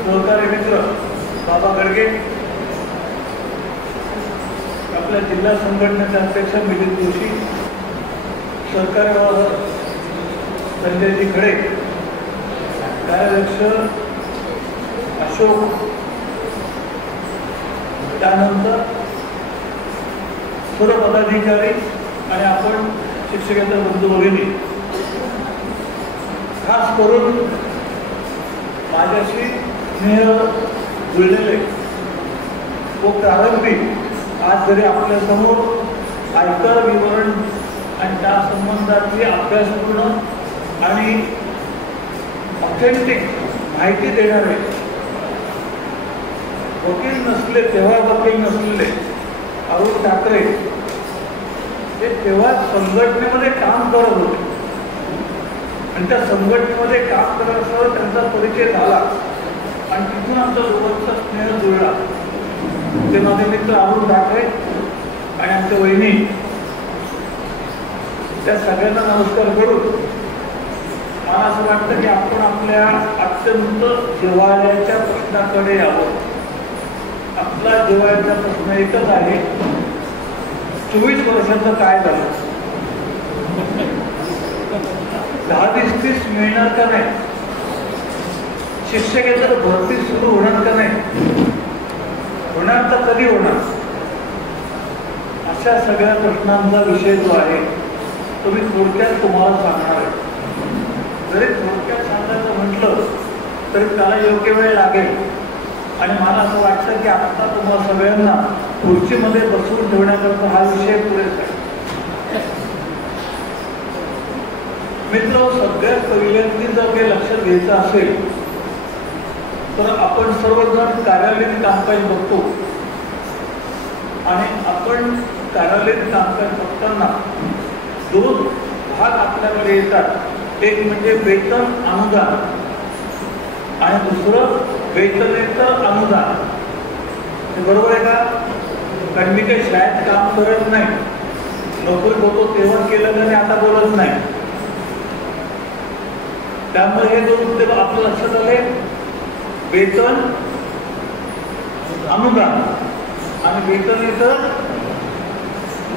सहकारी मित्र बाबा गडगे, आपल्या जिल्हा संघटनेचे अध्यक्ष मिलिंद जोशी, सहकारी संजयजी खडे, कार्याध्यक्ष अशोक, त्यानंतर सर्व पदाधिकारी आणि आपण शिक्षकांचा बंधू भगिनी, खास करून माझ्याशी स्नेह जुळलेले व प्रारंभी आज जरी आपल्यासमोर आयकर विवरण आणि त्या संबंधातली अभ्यासपूर्ण आणि ऑथेंटिक माहिती देणारे वकील नसले, तेव्हा वकील नसलेले अरुण ठाकरे ते तेव्हा संघटनेमध्ये काम करत होते आणि त्या संघटनेमध्ये काम करत असताना त्यांचा परिचय झाला आणि तिथून आमचा दोघांचा स्नेह जुळला. ते माझे मित्र अरुण ठाकरे आणि आमच्या वहिनी, त्या सगळ्यांना नमस्कार करून मला असं वाटतं की आपण आपल्या अत्यंत जिव्हाळ्याच्या प्रश्नाकडे यावं. आपला जिव्हाळ्याचा प्रश्न एकच आहे, 24 वर्षाचं काय झालं, 10-20-30 मिळणार का नाही, शिक्षकेतर भरती सुरू होणार का नाही, होणार तर कधी होणार, अशा सगळ्या प्रश्नांचा विषय जो आहे तो मी थोडक्यात तुम्हाला सांगणार आहे. जरी थोडक्यात सांगायचं म्हटलं तरी त्याला योग्य वेळ लागेल आणि मला असं वाटतं की आता तुम्हाला सगळ्यांना खुर्चीमध्ये बसवून ठेवण्याकरता हा विषय पुरेसा आहे. मित्र, सगळ्यात पहिल्यांदा जर काही लक्षात घ्यायचं असेल तर आपण सर्वजण कार्यालयीन कामकाज बघतो आणि आपण कार्यालयीन कामकाज बघताना 2 भाग आपल्याकडे येतात. एक म्हणजे वेतन अनुदान आणि दुसरं वेतनेतर अनुदान. बरोबर आहे का? कारण मी काही शाळेत काम करत नाही, नोकरी होतो तेव्हा केलं आणि आता बोलत नाही. त्यामुळे हे 2 मुद्दे आपल्या लक्षात आले, वेतन अनुदान आणि वेतनेतर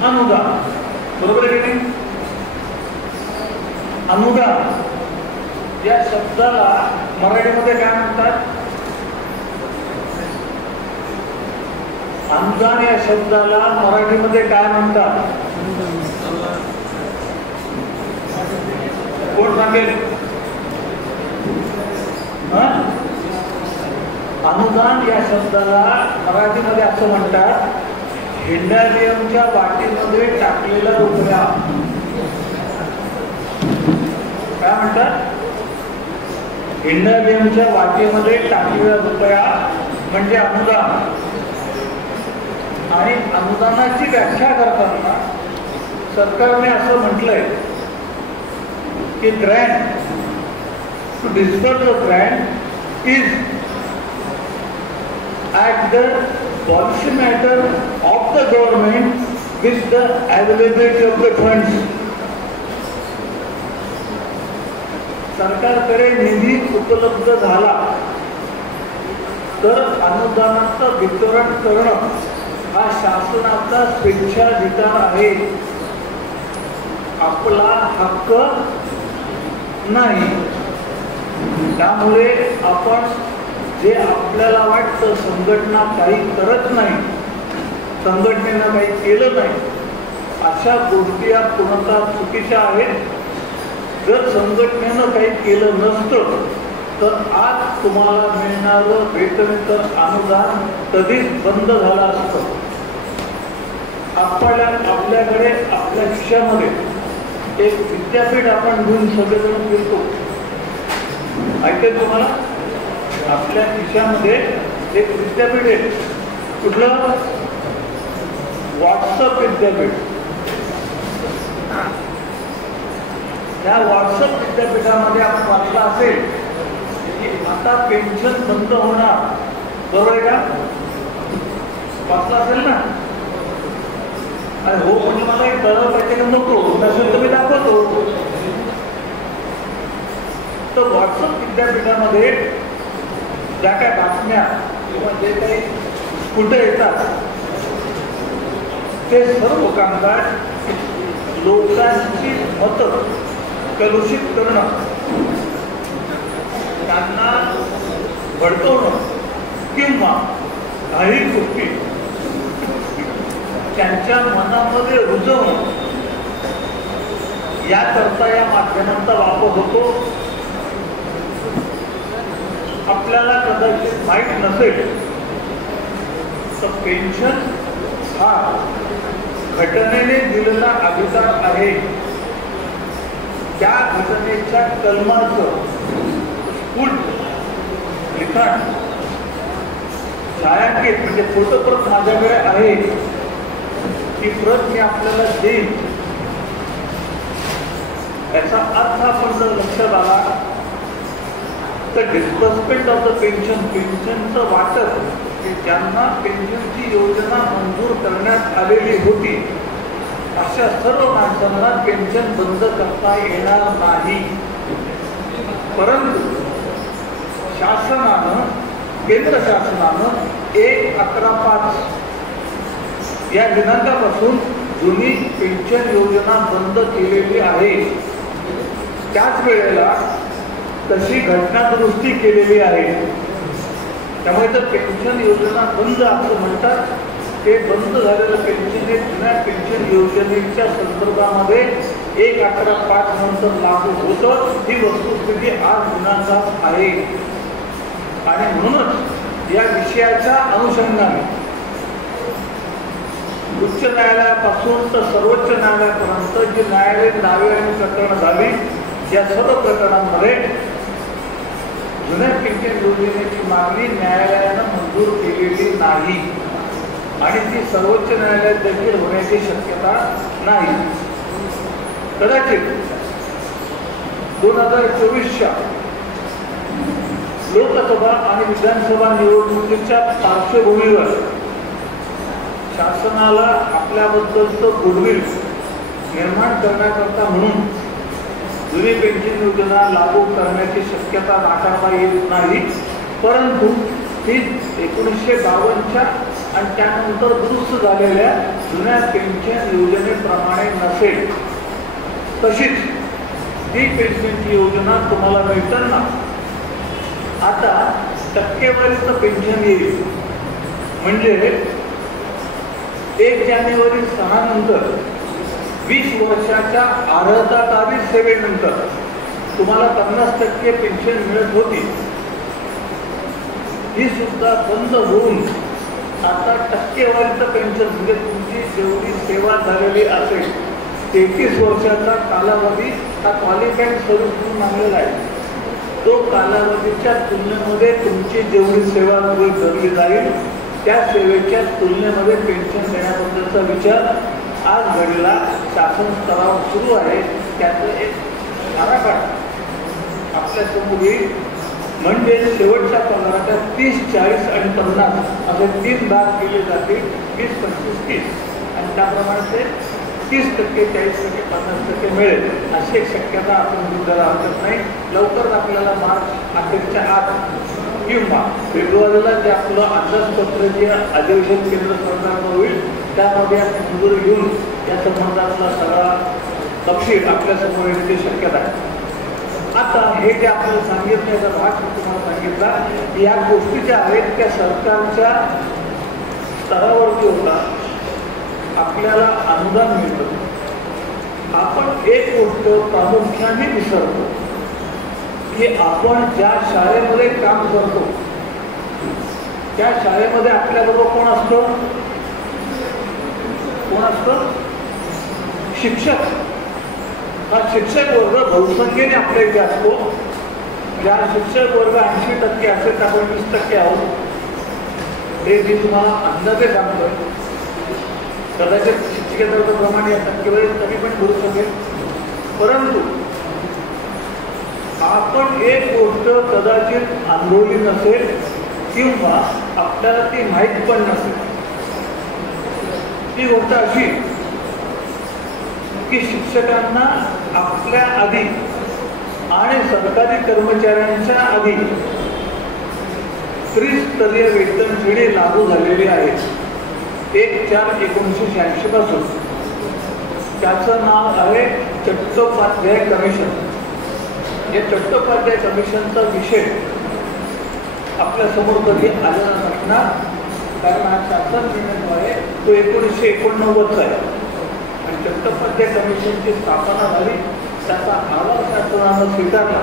अनुदान. बरोबर आहे की नाही? अनुदान या शब्दाला मराठीमध्ये काय म्हणतात? अनुदान या शब्दाला मराठीमध्ये काय म्हणतात? कोण सांगेल? अनुदान या शब्दाला मराठीमध्ये असं म्हणतात, हिंडालियमच्या वाटीमध्ये टाकलेला रुपया. काय म्हणतात? हिंडालियमच्या वाटीमध्ये टाकलेला रुपया म्हणजे अनुदान. आणि अनुदानाची व्याख्या करताना सरकारने असं म्हटलंय की grant, to disperse the grant is at the policy matter of the government with the availability of the funds. सरकारकडे निधी उपलब्ध झाला तर अनुदानाचं वितरण करणं हा शासनाचा स्वेच्छाधिकार आहे, आपला हक्क नाही. त्यामुळे आपण जे आपल्याला वाटतं संघटना काही करत नाही, संघटनेनं काही केलं नाही, अशा गोष्टी या पूर्णतः चुकीच्या आहेत. जर संघटनेनं काही केलं नसतं तर आज तुम्हाला मिळणारं वेतनेतर अनुदान कधीच बंद झालं असतं. आपल्याकडे आपल्या खिशामध्ये एक विद्यापीठ आपण घेऊन सगळेजण फिरतो. ऐकते तुम्हाला? आपल्या खिशामध्ये एक विद्यापीठ आहे. कुठलं? व्हॉट्सअप विद्यापीठ. त्या व्हॉट्सअप विद्यापीठामध्ये आपण वाचलं असेल की आता पेन्शन बंद होणार. बरोबर आहे का? वाचलं असेल ना? अरे हो, म्हणजे मला एक कळलं पाहिजे का नको, नसेल तर मी दाखवतो. तर व्हॉट्सअप विद्यापीठामध्ये ज्या काही बातम्या किंवा जे काही कुठे येतात ते सर्व कामकाज लोकांची मतं कलुषित करणं, त्यांना भडकवणं किंवा काही गोष्टी त्यांच्या मनामध्ये रुजवणं याकरता या माध्यमांचा वापर होतो. आपल्याला कदाचित माहीत नसेल तर पेन्शन हा घटनेने दिलेला अधिकार आहे. त्या घटनेच्या कलमाचं स्फुट लिखाण छायांकित म्हणजे फोटोप्रत माझ्याकडे आहे. ती प्रत मी आपल्याला देईन. याचा अर्थ आपण जर लक्षात आला तर डिस्बर्समेंट ऑफ द पेन्शन, पेन्शनचं वाटप, ज्यांना पेन्शनची योजना मंजूर करण्यात आलेली होती अशा सर्व माणसांना पेन्शन बंद करता येणार नाही. परंतु शासनानं, केंद्र शासनानं 1/11/5 या दिनांकापासून जुनी पेन्शन योजना बंद केलेली आहे. त्याच वेळेला तशी घटना दुरुस्ती केलेली आहे. त्यामुळे जर पेन्शन योजना बंद असं म्हणतात, ते बंद झालेलं पेन्शन हे जुन्या पेन्शन योजनेच्या संदर्भामध्ये 1/11/5 नंतर लागू होतं. ही वस्तुस्थिती आज दिनांकात आहे. आणि म्हणूनच या विषयाच्या अनुषंगाने उच्च न्यायालयापासून तर सर्वोच्च न्यायालयापर्यंत जी न्यायालयीन दावे आणि प्रकरणं झाली, या सर्व प्रकरणांमध्ये जुन्या पेन्शन योजनेची मागणी न्यायालयानं मंजूर केलेली नाही आणि ती सर्वोच्च न्यायालयात देखील होण्याची शक्यता नाही. कदाचित 2024च्या लोकसभा आणि विधानसभा निवडणुकीच्या पार्श्वभूमीवर शासनाला आपल्याबद्दलचं गुडविल निर्माण करण्याकरता म्हणून जुनी पेन्शन योजना लागू करण्याची शक्यता नाकारता येत नाही. परंतु ही 1952च्या आणि त्यानंतर दुरुस्त झालेल्या जुन्या पेन्शन योजनेप्रमाणे नसेल. तशीच ती पेन्शनची योजना तुम्हाला मिळताना आता टक्केवारीचं पेन्शन येईल. म्हणजे 1 जानेवारी 6 नंतर 20 वर्षाच्या अर्हतादारी सेवेनंतर तुम्हाला 50% पेन्शन मिळत होती. ही सुद्धा बंद होऊन आता टक्केवारीचं पेन्शन म्हणजे तुमची जेवढी सेवा झालेली असेल 33 वर्षाचा कालावधी हा क्वालिफाईड सर्व्हिस म्हणून मानलेला आहे. तो कालावधीच्या तुलनेमध्ये तुमची जेवढी सेवा धरली जाईल त्या सेवेच्या तुलनेमध्ये पेन्शन देण्याबद्दलचा विचार आज घडीला शासन स्तरावर सुरू आहे. त्याचं एक आराखडा आपल्यासमोर येईल. म्हणजे शेवटच्या पगाराच्या 30, 40 आणि 50 असे 3 भाग केले जातील. 20, 25, 30 आणि त्याप्रमाणे ते 30%, 40%, 50% मिळेल अशी एक शक्यता आपण दुधाला हरकत नाही. लवकरच आपल्याला मार्च अखेरच्या आत किंवा फेब्रुवारीला जे आपलं अंदाजपत्र जे अधिवेशन केंद्र सरकारनं होईल त्यामध्ये मंजुरी घेऊन या संबंधातला सगळा तपशील आपल्यासमोर येण्याची शक्यता आहे. आता हे जे आपल्याला सांगितण्याचा भाग तुम्हाला सांगितला, या गोष्टी ज्या आहेत त्या सरकारच्या स्तरावरती होतात. आपल्याला अनुदान मिळतं. आपण एक गोष्ट प्रामुख्याने विसरतो की आपण ज्या शाळेमध्ये काम करतो त्या शाळेमध्ये आपल्याबरोबर कोण असतं? कोण असतं? शिक्षक. हा शिक्षक वर्ग बहुसंख्येने आपल्या इथे असतो. ज्या शिक्षक वर्ग 80% असेल तर आपण 20% आहोत. हे मी तुम्हाला अंदाजे सांगतोय. कदाचित शिक्षकेतरचं प्रमाण या टक्केवारी कमी पण करू शकेल. परंतु आपण एक गोष्ट कदाचित अनुभवली नसेल किंवा आपल्याला ती माहीत पण नसेल. ती गोष्ट अशी की शिक्षकांना आपल्या आधी आणि सरकारी कर्मचाऱ्यांच्या आधी त्रिस्तरीय वेतन श्रेणी लागू झालेली आहे 1/4/1986 पासून. त्याचं नाव आहे चट्टोपाध्याय कमिशन. या चट्टोपाध्याय कमिशनचा विषय आपल्या समोर कधी आलेला नसणार, कारण हा शासन निर्णय जो आहे तो 1989चा आहे आणि चट्टोपाध्याय कमिशनची स्थापना झाली. त्याचा अहवाल शासनानं स्वीकारला.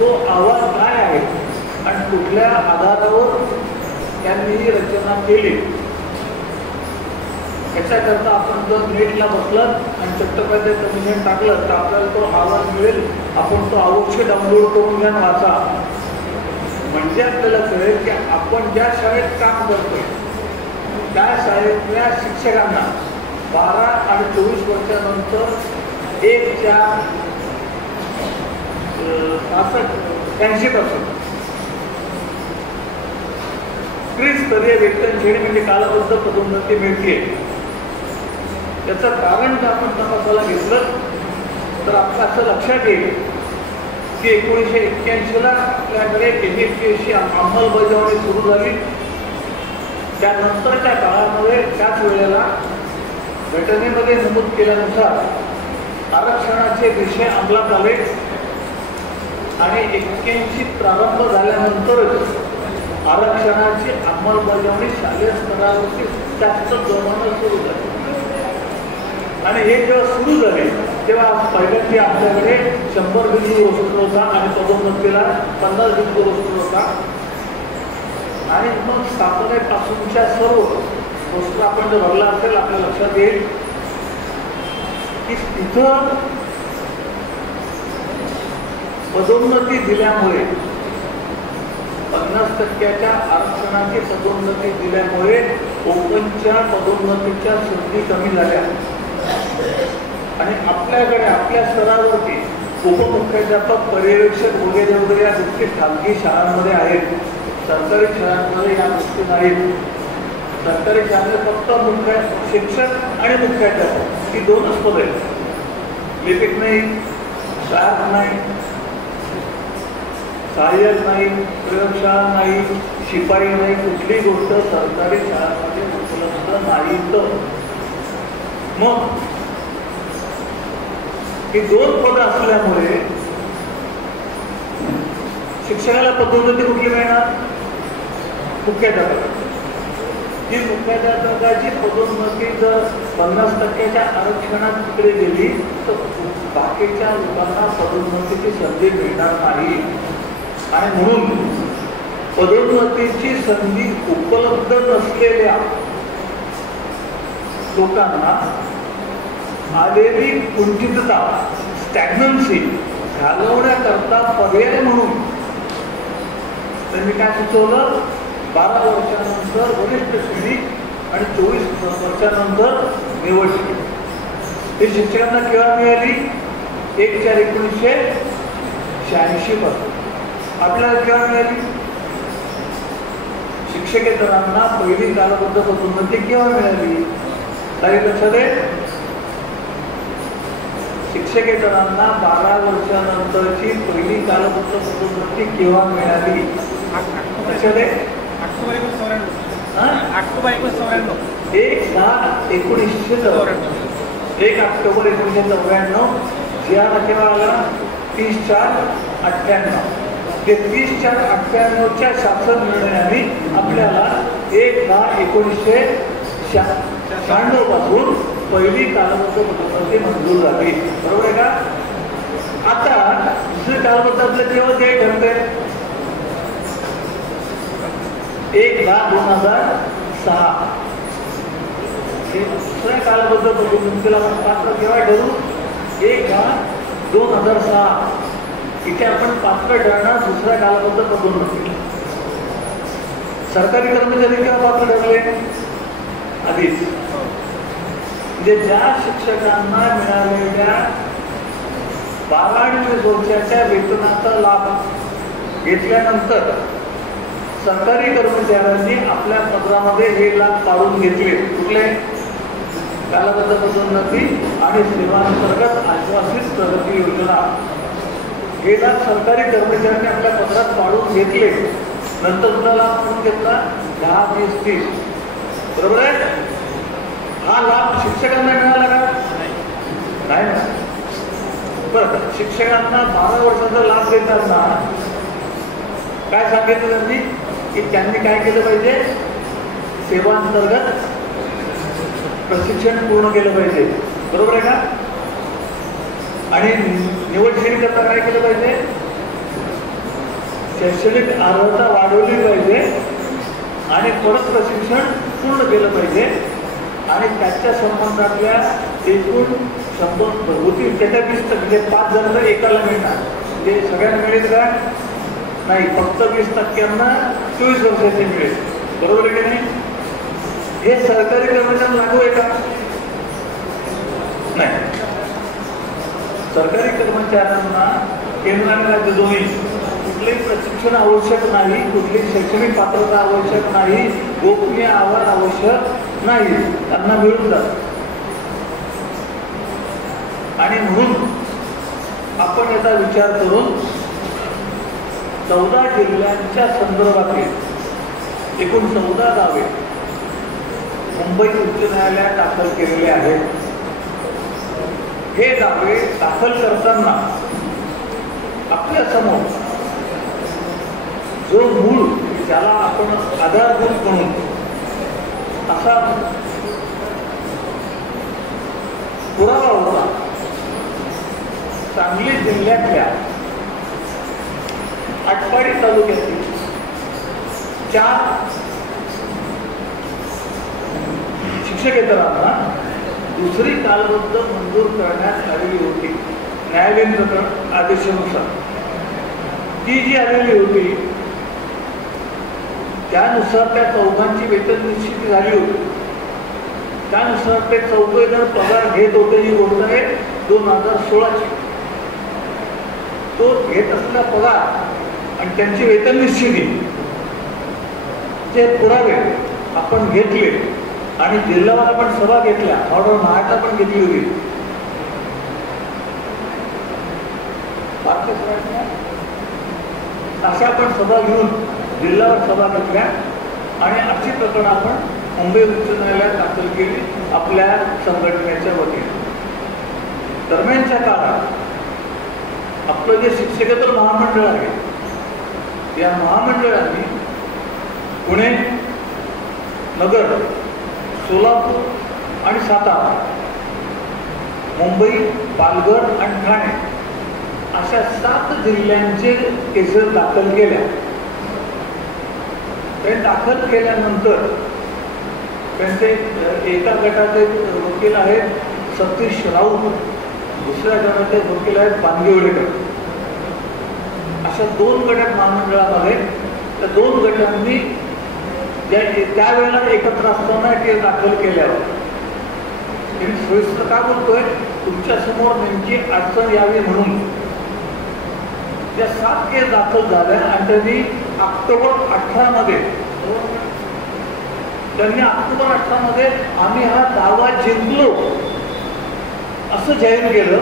तो अहवाल काय आहे आणि कुठल्या आधारावर त्यांनी ही रचना केली याच्याकरता आपण जर नेटला बसलं आणि चट्टोपाध्याय कमिशन टाकलं तर आपल्याला तो अहवाल मिळेल. आपण तो अवश्य डाउनलोड करून घ्या, वाचा. म्हणजे आपल्याला कळेल की आपण ज्या शाळेत काम करतोय त्या शाळेतल्या शिक्षकांना 12 आणि 24 वर्षानंतर 1/4/86 पासून त्रिस्तरीय वेतन श्रेणी म्हणजे कालबद्ध पदोन्नती मिळते. याचं कारण जर आपण तपासायला घेतलं तर आपलं असं लक्षात येईल की 1981ला आपल्याकडे NEPSची अंमलबजावणी सुरू झाली. त्यानंतरच्या काळामध्ये त्याच वेळेला घटनेमध्ये नमूद केल्यानुसार आरक्षणाचे विषय अंमलात आले आणि 81 प्रारंभ झाल्यानंतरच आरक्षणाची अंमलबजावणी शालेय स्तरावरती जास्त जोमानं सुरू झाली. आणि हे जेव्हा सुरू झाले तेव्हा पहिल्यांदा आपल्याकडे 100 बिंदू रोस्टर होता आणि पदोन्नतीला 50 बिंदू रोस्टर होता. आणि मग स्थापनेपासूनच्या सर्व रोस्टर आपण जर भरला असेल आपल्या लक्षात येईल की तिथं पदोन्नती दिल्यामुळे 50% आरक्षणाची पदोन्नती दिल्यामुळे ओपनच्या पदोन्नतीच्या संधी कमी झाल्या आणि आपल्याकडे आपल्या स्तरावरती उपमुख्याध्यापक, पर्यवेक्षक वगैरे वगैरे या गोष्टी खाजगी शाळांमध्ये आहेत. सरकारी शाळांमध्ये या गोष्टी नाहीत. सरकारी शाळेत फक्त मुख्य शिक्षक आणि मुख्याध्यापक ही 2च पदं आहेत. लिपिक नाही, सहाय्यक नाही, सहाय्यक नाही, प्रयोगशाळा नाही, शिपाई नाही, कुठलीही गोष्ट सरकारी शाळांमध्ये उपलब्ध नाही. मग ही 2 पदं असल्यामुळे शिक्षकाला पदोन्नती कुठली मिळणार? मुख्याध्यापक. ही मुख्याध्यापकाची पदोन्नती जर 50% आरक्षणात तिकडे गेली तर बाकीच्या लोकांना पदोन्नतीची संधी मिळणार नाही. आणि म्हणून पदोन्नतीची संधी उपलब्ध नसलेल्या लोकांना आलेली कुंठितता, स्टॅग्नन्सी घालवण्याकरता पर्याय म्हणून त्यांनी काय सुचवलं? 12 वर्षानंतर वरिष्ठ श्रेणी आणि 24 वर्षानंतर निवड श्रेणी. ही शिक्षकांना केव्हा मिळाली? 1/4/1986 पासून. आपल्याला केव्हा मिळाली? शिक्षकेतरांना पहिली कालबद्ध पदोन्नती केव्हा मिळाली? काही लक्षात आहे? शिक्षकेतरांना 12 वर्षानंतरची पहिली कालबद्ध पदोन्नती केव्हा मिळाली? लक्षात आहे? ऑक्टोबर 1994. 1 ऑक्टोबर 1994 जिहाना केव्हा आला? 30/4/98. ते 30/4/98च्या शासन निर्णयाने आपल्याला 1/10/1996 पासून पहिली कालबद्ध पदोन्नती मंजूर झाली. बरोबर आहे का? आता दुसरी कालबद्ध आपलं केव्हा ते ठरते? 1/10/2006. दुसऱ्या कालबद्ध पदोन्नतीला पात्र केव्हा ठरू? 1/10/2006. इथे आपण पात्र ठरणार दुसऱ्या कालबद्ध पदोन्नती. सरकारी कर्मचारी केव्हा पात्र ठरले? आधीच. म्हणजे ज्या शिक्षकांना मिळालेल्या 12 आणि 20 वर्षाच्या वेतनाचा लाभ घेतल्यानंतर सरकारी कर्मचाऱ्यांनी आपल्या पत्रामध्ये हे लाभ काढून घेतले. कुठले? कालबद्ध पदोन्नती आणि सेवांतर्गत आश्वासित प्रगती योजना. हे लाभ सरकारी कर्मचाऱ्यांनी आपल्या पत्रात काढून घेतले नंतर कुणाला आपण घेतला 10, 20, 30, बरोबर आहे. हा लाभ शिक्षकांना मिळाला का? नाही ना. बरं, शिक्षकांना 12 वर्षाचा लाभ देताना काय सांगितलं त्यांनी की त्यांनी काय केलं पाहिजे, सेवांतर्गत प्रशिक्षण पूर्ण केलं पाहिजे, बरोबर आहे का. आणि निवड श्रेणी करता काय केलं पाहिजे, शैक्षणिक अर्हता वाढवली पाहिजे आणि परत प्रशिक्षण पूर्ण केलं पाहिजे. आणि त्याच्या संबंधातल्या एकूण 100 होतील त्याच्या 20% म्हणजे 5 जण तर एकाला मिळणार, म्हणजे सगळ्यांना मिळेल का नाही, फक्त 20%ना 24 वर्षाचे मिळेल, बरोबर आहे की नाही. हे सरकारी कर्मचारी लागू आहे का? नाही. सरकारी कर्मचाऱ्यांना केंद्र आणि राज्य दोन्ही कुठलेही प्रशिक्षण आवश्यक नाही, कुठलीही शैक्षणिक पात्रता आवश्यक नाही, गोपनीय अहवाल आवश्यक नाही, त्यांना मिळून जात. आणि म्हणून आपण याचा विचार करून 14 जिल्ह्यांच्या संदर्भातील एकूण 14 दावे मुंबई उच्च न्यायालयात दाखल केलेले आहेत. हे दावे दाखल करताना आपल्या समोर जो मूळ ज्याला आपण आधारभूत म्हणून असा पुरावा होता, सांगली जिल्ह्यातल्या आटपाडी तालुक्यातील 4 शिक्षकेतरांना दुसरी कालबद्ध मंजूर करण्यात आलेली होती न्यायालयीन आदेशानुसार. ती जी आलेली होती त्यानुसार त्या चौघांची वेतन निश्चिती झाली होती. त्यानुसार ते 14 जण पगार घेत होते. ही गोष्ट आहे 2016ची. तो घेत असलेला पगार आणि त्यांची वेतन निश्चिती ते पुरावे आपण घेतले आणि जिल्ह्यावर आपण सभा घेतल्या, ऑर्डर महाराष्ट्र पण घेतली होती. अशा आपण सभा घेऊन जिल्ह्यावर सभा घेतल्या आणि अशी प्रकरण आपण मुंबई उच्च न्यायालयात दाखल केली आपल्या संघटनेच्या वतीने. दरम्यानच्या काळात आपलं जे शिक्षकेतर महामंडळ आहे या महामंडळाने पुणे, नगर, सोलापूर आणि सातारा, मुंबई, पालघर आणि ठाणे अशा 7 जिल्ह्यांचे केसेस दाखल केल्या. ते दाखल केल्यानंतर त्यांचे एका गटाचे वकील आहेत सतीश राऊत, दुसऱ्या गटाचे वकील आहेत बांदिवडेकर. अशा 2 गट महामंडळामध्ये त्या 2 गटांनी त्यावेळेला एकत्र असताना ते दाखल केल्यावर मी सोयीस्कर का बोलतोय, तुमच्या समोर नेमकी अडचण यावी म्हणून त्या 7 केस दाखल झाल्या आणि त्यांनी ऑक्टोबर 18 मध्ये आम्ही हा दावा जिंकलो असं जाहीर केलं.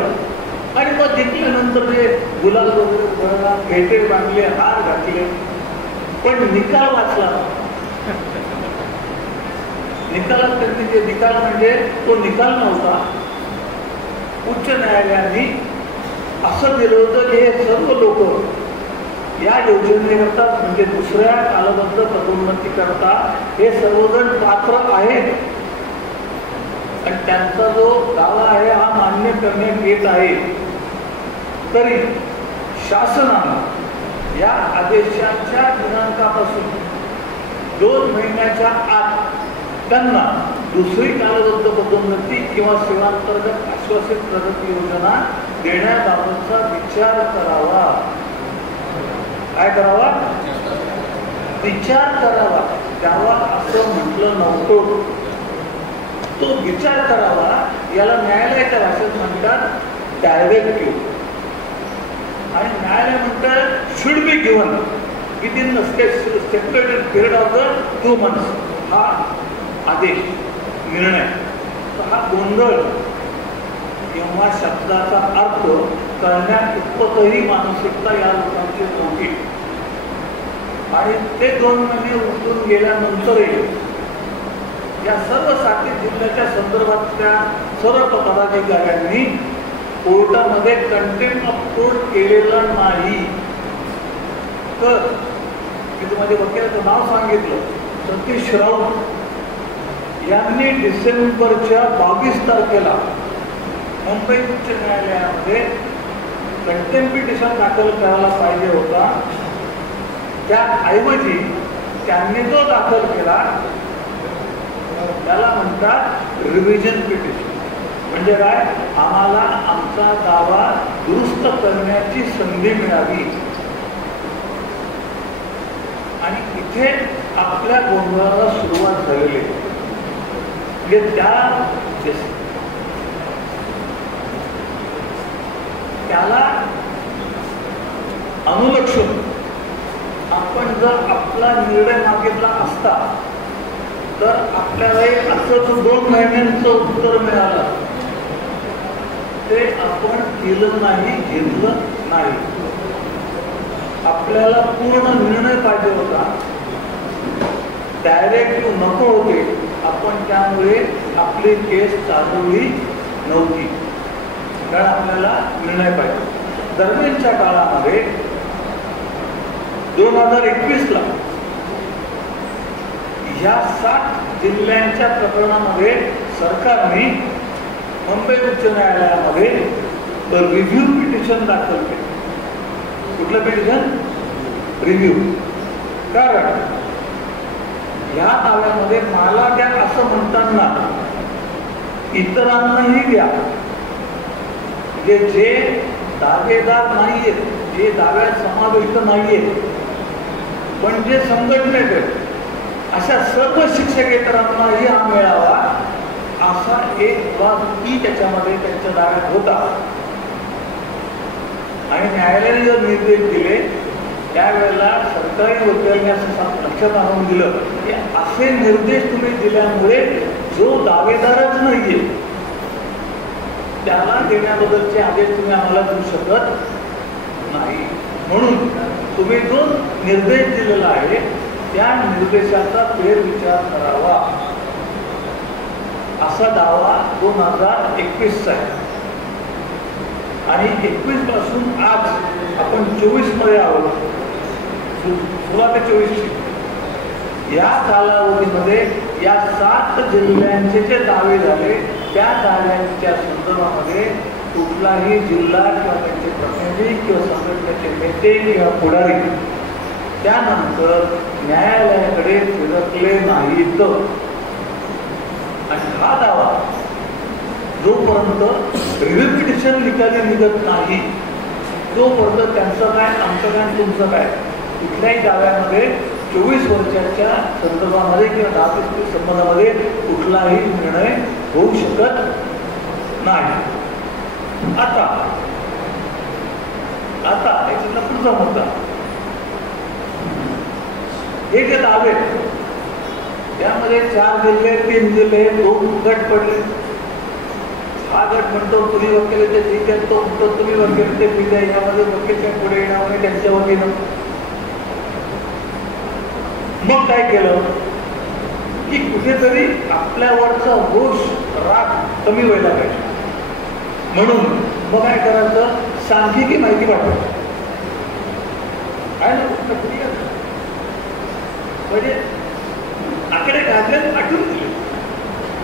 आणि मग जिंकल्यानंतर ते गुलाल वगैरे फेटे बांधले, हार घातले, पण निकाल वाचला. निकालात त्यांनी जे निकाल म्हणजे तो निकाल नव्हता. उच्च न्यायालयाने असं दिलं होतं की हे सर्व लोक या योजनेकरता म्हणजे दुसऱ्या कालबद्ध पदोन्नती करता हे सर्वजण पात्र आहेत आणि त्यांचा जो दावा आहे हा मान्य करण्यात येत आहे. तरी शासनानं या आदेशाच्या दिनांकापासून 2 महिन्याच्या आत त्यांना दुसरी कालबद्ध पदोन्नती किंवा सेवांतर्गत आश्वासित प्रगती योजना देण्याबाबतचा विचार करावा. काय करावा? विचार करावा. त्यावा असं म्हटलं नव्हतं. तो विचार करावा याला न्यायालयाच्या भाषेत म्हणतात डायरेक्टिव्ह. आणि न्यायालय म्हणतात should be given within the stipulated period of the 2 months. हा आदेश निर्णय. तर हा गोंधळ किंवा शब्दाचा अर्थ करण्यात इतपतही मानसिकता या लोकांची नव्हती. आणि ते 2 महिने उठून गेल्यानंतरही या सर्व 7 जिल्ह्याच्या संदर्भातल्या सर्व पदाधिकाऱ्यांनी कोर्टामध्ये कंटेम्प्ट ऑफ कोर्ट केलेला नाही. तर मी तुम्हाला वकिलाचं नाव सांगितलं, सतीश राऊत यांनी डिसेंबरच्या 22 तारखेला मुंबई उच्च न्यायालयामध्ये कंटेम्प्ट पिटिशन दाखल करायला पाहिजे होता. त्याऐवजी त्यांनी जो दाखल केला त्याला म्हणतात रिव्हिजन पिटिशन. म्हणजे काय, आम्हाला आमचा दावा दुरुस्त करण्याची संधी मिळावी. आणि इथे आपल्या गोंधळाला सुरुवात झालेली. म्हणजे त्याला अनुलक्षून आपण जर आपला निर्णय मागितला असता तर आपल्याला असं 2 महिन्यांचं उत्तर मिळालं. ते आपण केलं नाही, घेतलं नाही. आपल्याला पूर्ण निर्णय पाहिजे होता, डायरेक्ट नको होते. आपण त्यामुळे आपली केस चालवली नव्हती, कारण आपल्याला निर्णय पाहिजे. दरम्यानच्या काळामध्ये 2021ला ह्या 7 जिल्ह्यांच्या प्रकरणामध्ये सरकारने मुंबई उच्च न्यायालयामध्ये रिव्ह्यू पिटिशन दाखल केलं. कुठलं पिटिशन? रिव्ह्यू. कारण या दाव्यामध्ये मला द्या असं म्हणताना इतरांनाही द्या, जे दावेदार नाहीयेत, जे दाव्यात समाविष्ट नाहीयेत, पण जे संघटनेत आहेत, अशा सर्व शिक्षकेतरांनाही हा मिळावा, असा एक बाबी त्याच्यामध्ये त्यांच्या दाव्यात होता. आणि न्यायालयाने जर निर्देश दिले त्यावेळेला सरकारी वकिलांनी असं लक्षात आणून दिलं की असे निर्देश तुम्ही दिल्यामुळे जो दावेदारच नाहीये त्याला देण्याबद्दलचे आदेश तुम्ही आम्हाला देऊ शकत नाही. म्हणून तुम्ही जो निर्देश दिलेला आहे त्या निर्देशाचा फेरविचार करावा, असा दावा 2021चा आहे. आणि 21 पासून आज आपण 24 मध्ये आहोत. 16 ते 24 या कालावधीमध्ये या 7 जिल्ह्यांचे जे दावे झाले त्या दाव्यांच्या संदर्भामध्ये कुठलाही जिल्हा किंवा त्यांचे प्रतिनिधी किंवा संघटनेचे नेते किंवा पुढारी त्यानंतर न्यायालयाकडे फिरकले नाहीत. आणि हा दावा जोपर्यंत रिव्ह्यू पिटिशन निकाली निघत नाही तोपर्यंत त्यांचं काय, आमचं काय, तुमचं काय, कुठल्याही दाव्यामध्ये 24 वर्षाच्या संदर्भामध्ये किंवा 10 संबंधामध्ये कुठलाही निर्णय होऊ शकत नाही. आता याच्यातला पुढचा मुद्दा, हे जे दावे त्यामध्ये 4 जिल्हे, 3 जिल्हे, 2 गट पडले. हा गट म्हणतो तुम्ही वकील ते ठीक आहे, तो म्हणतो तुम्ही वकील ते ठीक आहे. यामध्ये वकीलच्या पुढे येणार नाही त्यांच्या वतीनं. मग काय केलं की कुठेतरी आपल्यावरचा रोष, राग कमी व्हायला पाहिजे. म्हणून मग काय करायचं, सांख्यिकी माहिती पाठवायची. म्हणजे आकडे काढले, पाठवून दिले.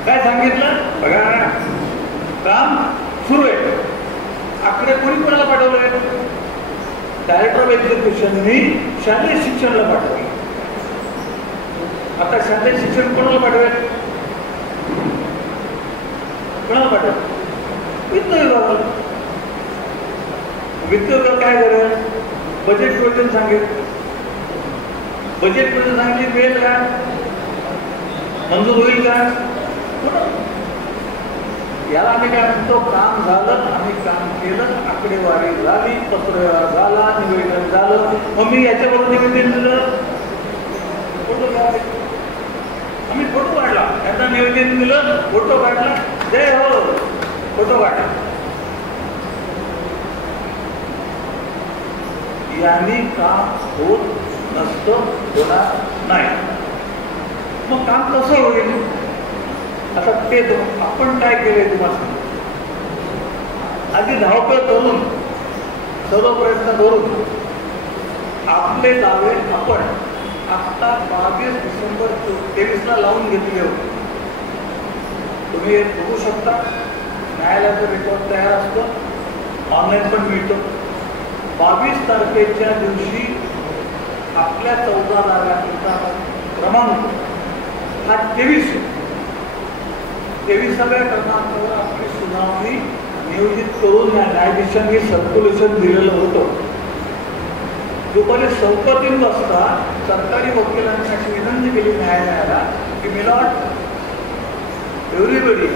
काय सांगितलं, बघा काम सुरू आहे. आकडे कोणी कोणाला पाठवलंय? डायरेक्टर ऑफ एज्युकेशननी शालेय शिक्षणाला पाठवलं. आता शालेय शिक्षण कोणाला पाठवेल? कोणाला पाठवेल? वित्त विभागाला. वित्त विभाग काय करेल? बजेट प्रोविजन सांगेल. बजेट प्रोविजन सांगितली मिळेल का? मंजूर होईल का? याला आम्ही काय म्हणतो, काम झालं, आम्ही काम केलं, आकडेवारी झाली, पत्रव्यवहार झाला, निवेदन झालं. मग मी याच्यावर निवेदन दिलं, फोटो काढले, आम्ही फोटो काढला, यांना निवेदन दिलं, फोटो काढला, जय हो, फोटो काढला. यांनी काम होत नसतं, होणार नाही. मग काम कसं होईल? आता ते आपण काय केलंय तुम्हाला सांगतो. आधी धावपळ करून सर्व प्रयत्न करून आपले दावे आपण आता 22 डिसेंबर 23 लावून घेतले होते. तुम्ही बघू शकता, न्यायालयाचं रेकॉर्ड तयार असतं, ऑनलाईन पण मिळतं. 22 तारखेच्या दिवशी आपल्या 14 दाव्याचा क्रमांक हा 23व्या क्रमांकावर आपली सुनावणी नियोजित करून न्यायाधीशांनी सर्क्युलेशन दिलेलं होतं. दुपारी 4:15 वाजता सरकारी वकिलांनी अशी विनंती केली न्यायालयाला की milord, everybody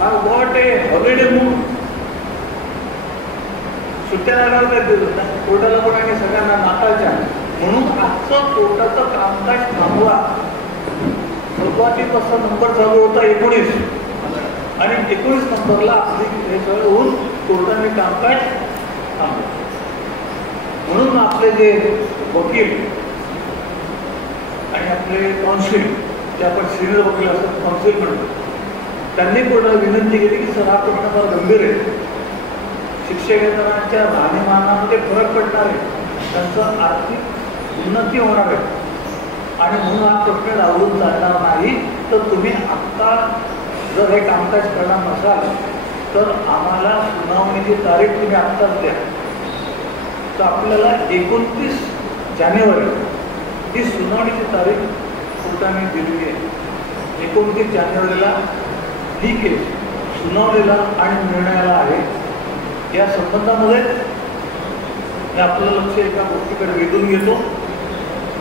have got a holiday mood. सुट्ट्या लागल्या कोर्टाला पण आणि सगळ्यांना नाताळच्या, म्हणून आजचं कोर्टाचं कामकाज थांबवा. सुरुवातीपासून नंबर चालू होता 19 आणि 19 नंबरला आपली हे सगळं होऊन कोर्टाने कामकाज थांबवलं. म्हणून आपले जे वकील आणि आपले कौन्सिल, जे आपण सिनियर वकील असतात कौन्सिल म्हणतो, त्यांनी कोर्टाला विनंती केली की सर हा प्रश्न फार गंभीर आहे, शिक्षकेतरांच्या राहणीमानामध्ये फरक पडणार आहे, त्यांचं आर्थिक उन्नती होणार आहे आणि म्हणून हा प्रश्न राहून चालणार नाही. तर तुम्ही आत्ता जर हे कामकाज करणार नसाल तर आम्हाला सुनावणीची तारीख तुम्ही आत्ताच द्या. तर आपल्याला 29 जानेवारी ही सुनावणीची तारीख कोर्टाने दिलेली आहे. 29 जानेवारीला ही केस सुनावणीला आणि निर्णयाला आहे. या संबंधामध्ये आपलं लक्ष एका गोष्टीकडे वेधून घेतो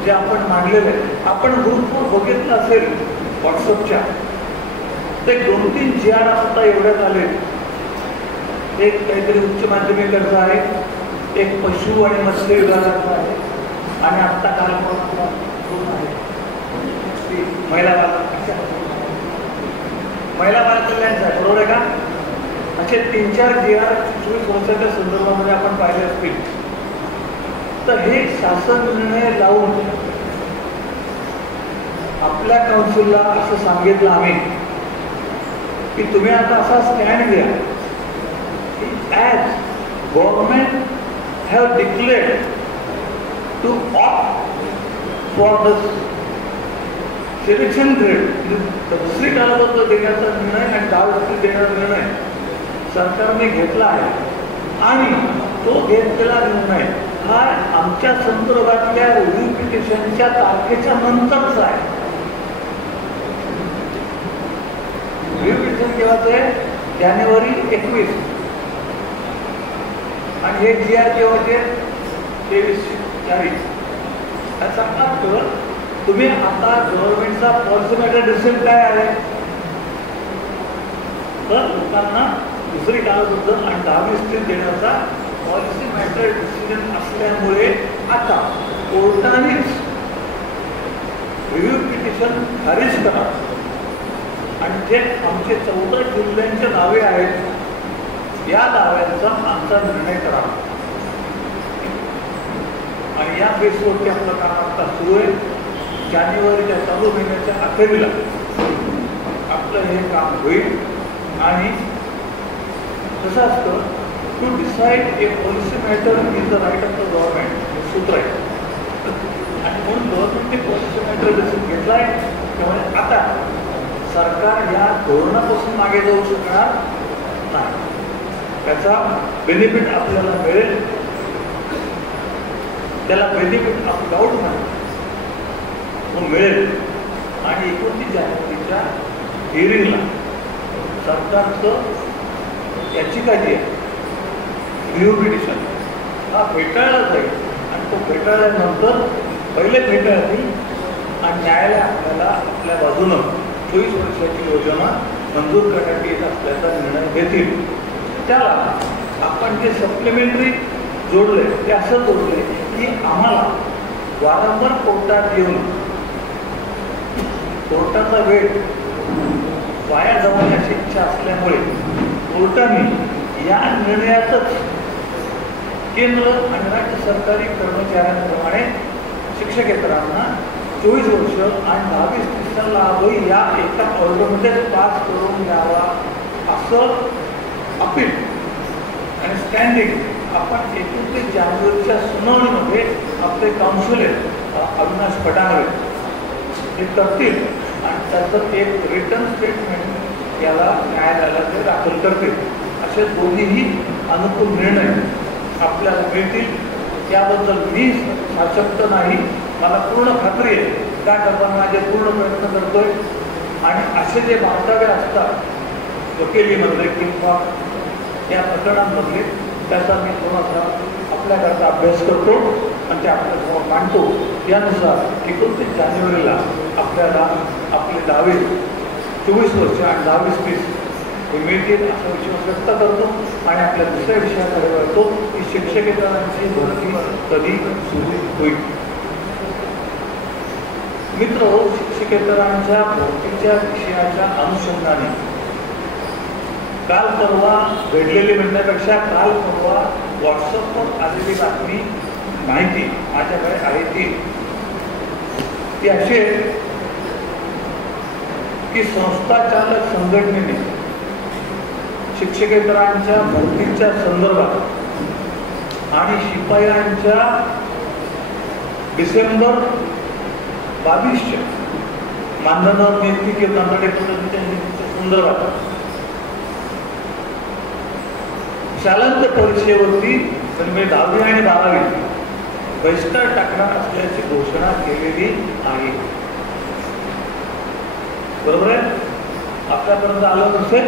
जे आपण मांडलेलं आहे. आपण ग्रुपवर बघितलं असेल व्हॉट्सअपच्या, ते 2-3 GR आता एवढ्यात आले. एक काहीतरी उच्च माध्यमिकाचं आहे, एक पशु आणि मत्स्य विभागाचं आहे आणि आत्ता कार्यक्रम आहे महिला बाल कल्याणचा आहे, बरोबर आहे का? असे 3-4 GR 24 वर्षाच्या संदर्भामध्ये आपण पाहिले असतील. तर हे शासन निर्णय लावून आपल्या काउन्सिलला असं सांगितलं आम्ही की तुम्ही आता असा स्टँड घ्या की as government have declared to opt for the selection grade, दुसरी कालावधी देण्याचा निर्णय आणि 10 देण्याचा निर्णय सरकारने घेतला आहे आणि तो घेतलेला निर्णय हा आमच्या संदर्भातल्या रिव्ह्यू पिटिशनच्या तारखेच्या नंतरचा आहे. रिव्ह्यू पिटिशन केव्हाच आहे? जानेवारी 21 आणि हे GR केव्हाचे? 23-40. याचा अर्थ तुम्ही आता गव्हर्नमेंटचा पॉलिसी मॅटर डिसिजन काय आहे तर लोकांना दुसरी कालावधी आणि 10 देण्याचा पॉलिसी मॅटर डिसिजन असल्यामुळे आता कोर्टानेच रिव्ह्यू पिटिशन खारिज करा आणि जे आमचे 14 जिल्ह्यांचे दावे आहेत या दाव्यांचा आमचा निर्णय करा. आणि या बेसवरती आपलं काम आता सुरू आहे. जानेवारीच्या चालू महिन्याच्या अखेरीला आपलं हे काम होईल. आणि कसं असतं, to decide a policy matter is the right of the government, सूत्र आहे. आणि म्हणून गव्हर्नमेंटने पॉलिसी मॅटर डिसिजन घेतला आहे. त्यामुळे आता सरकार या धोरणापासून मागे जाऊ शकणार नाही. त्याचा बेनिफिट आपल्याला मिळेल. त्याला बेनिफिट ऑफ डाऊट मिळेल. आणि 29 जानेवारीच्या हिअरिंगला सरकारचं याचिका जी आहे रिव्ह्यू पिटिशन हा फेटाळला जाईल आणि तो फेटाळल्यानंतर पहिले फेटाळतील आणि न्यायालय आपल्याला आपल्या बाजूनं 24 वर्षाची योजना मंजूर करण्यात येत असल्याचा निर्णय घेतील. त्याला आपण जे सप्लिमेंटरी जोडले ते असं जोडले की आम्हाला वारंवार कोर्टात येऊन कोर्टाचा वेळ वाया जाण्याची इच्छा असल्यामुळे कोर्टाने या निर्णयातच केंद्र आणि राज्य सरकारी कर्मचाऱ्यांप्रमाणे शिक्षकेतरांना 24 वर्ष आणि 22-23 लाभही या एका ऑर्डरमध्ये पास करून द्यावा असं अपील आणि स्टँडिंग आपण 29 जानेवारीच्या सुनावणीमध्ये आपले काउन्सिलर अविनाश पटांगळे हे करतील आणि त्याचं एक रिटर्न स्टेटमेंट याला न्यायालयाला ते दाखल करतील. असे दोन्हीही अनुकूल निर्णय आपल्याला मिळतील याबद्दल मी साशक्त नाही. मला पूर्ण खात्री आहे त्या करताना माझे पूर्ण प्रयत्न करतोय आणि असे जे बांधावे असतात वकिलीमधले किंवा या प्रकरणांमधले त्याचा मी थोडासा आपल्याकरता अभ्यास करतो आणि ते आपल्यासमोर मांडतो. यानुसार 29 जानेवारीला आपल्याला आपले दावे 24 वर्ष आणि 22-23 हे मिळतील असा विश्वास व्यक्त करतो आणि आपल्या दुसऱ्या विषयाकडे वळतो की शिक्षकेतरांची भरती कधी सुरू होईल. मित्र, शिक्षकेतरांच्या भरतीच्या विषयाच्या अनुषंगाने काल परवा घडलेली म्हणण्यापेक्षा काल परवा व्हॉट्सअपवर आलेली बातमी माहिती माझ्याकडे आहे ती अशी आहे की संस्था चालक संघटनेने शिक्षकेतरांच्या भरतीच्या संदर्भात आणि शिपायांच्या डिसेंबर 22 मानधनावर नियुक्ती किंवा नियुक्तीच्या संदर्भात शालांत परीक्षेवरती म्हणजे 10वी आणि 12वी बहिष्कार टाकणार असल्याची घोषणा केलेली आहे. बरोबर आहे. आपल्यापर्यंत आलं नसेल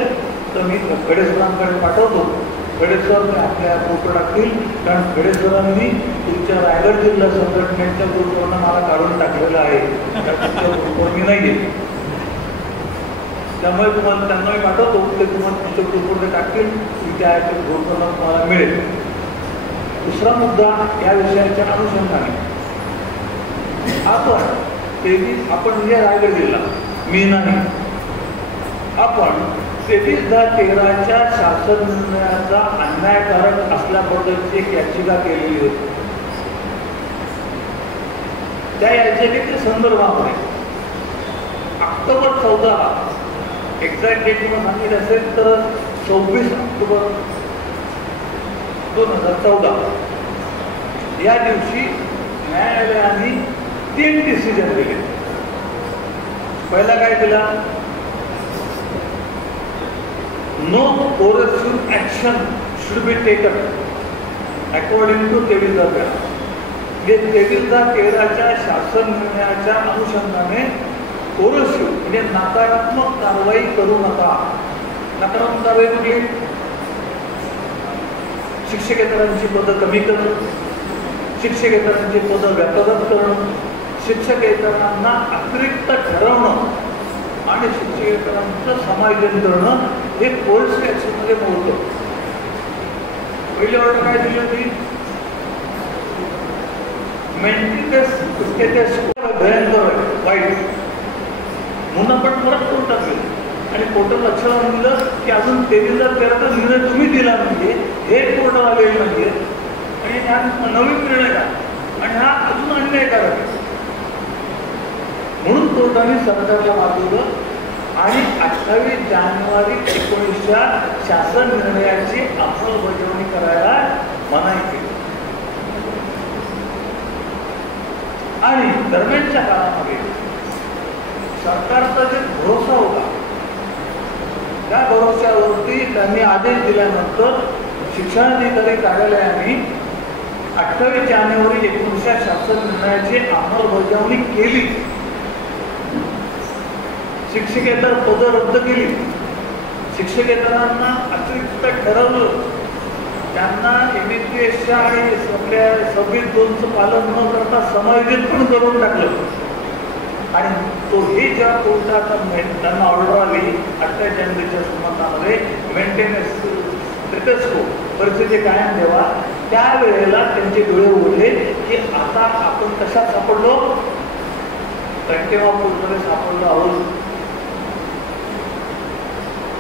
तर मी खडेसरांकडे पाठवतो. खडेसर मी आपल्या फोटो टाकतील कारण खडेसरांनी तुमच्या रायगड जिल्हा संघटनेच्या ग्रुपवरनं मला काढून टाकलेलं आहे. तुमच्या ग्रुपवर मी नाही आहे. त्यामुळे तुम्हाला त्यांना मी पाठवतो ते तुम्हाला तुमच्या ग्रुपवर टाकतील. त्या ग्रुपवरनं तुम्हाला मिळेल. दुसरा मुद्दा या विषयाच्या अनुषंगाने आपण म्हणजे रायगड जिल्हा मी नाही आपण 23/10/13च्या शासन निर्णयाचा अन्यायकारक असल्याबद्दलची एक याचिका केलेली होती. त्या याचिकेच्या संदर्भामध्ये ऑक्टोबर 14 एक्झॅक्ट डेट तुम्हाला सांगितलं असेल तर 26 ऑक्टोबर 2014 या दिवशी न्यायालयाने 3 डिसिजन दिले. पहिला काय दिला? No corresponding action should be taken according to 23/10. 23/10/13च्या शासन निर्णयाच्या अनुषंगाने कोरेस्पोंडिंग म्हणजे नकारात्मक कारवाई करू नका. नकारात्मक कारवाई कुठली? शिक्षकेतरांची पदं कमी करणं, शिक्षकेतरांची पदं व्यापक करणं, शिक्षकेतरांना अतिरिक्त ठरवणं आणि शिक्षकेतरांचं समायोजन करणं हे पोलीस ॲक्शनमध्ये मोडतं. पहिली ऑर्डर काय दिली होती? मेंटेनन्स भयंकर वाईट म्हणून आपण परत करून टाकले आणि कोर्टात लक्षात आणून दिलं की अजून 23/13चा निर्णय तुम्ही दिला म्हणजे हे कोर्टाला आलेलं नाहीये आणि हा नवीन निर्णय का आणि हा अजून अन्यायकारक आहे. म्हणून कोर्टाने सरकारला मागवलं आणि 28 जानेवारी 19च्या शासन निर्णयाची अंमलबजावणी करायला मनाई केली. आणि दरम्यानच्या काळामध्ये सरकारचा जे भरोसा होता त्या भरोश्यावरती त्यांनी आदेश दिल्यानंतर शिक्षणाधिकारी कार्यालयाने 28 जानेवारी 19च्या शासन निर्णयाची अंमलबजावणी केली. शिक्षकेतर पदं रद्द केली. शिक्षकेतरांना अतिरिक्त ठरवलं. त्यांना MSPSच्या आणि आपल्या 26(2)चं पालन न करता समायोजित पण करून टाकलं. आणि तो हे ज्या कोर्टाचा त्यांना ऑर्डर आली 28 जानेवारीच्या संबंधामध्ये मेंटेनन्स स्टेटस परिस्थिती कायम ठेवा, त्यावेळेला त्यांचे डोळे उघडले की आता आपण कशात सापडलो? कंटेम्प्टमध्ये सापडलो आहोत.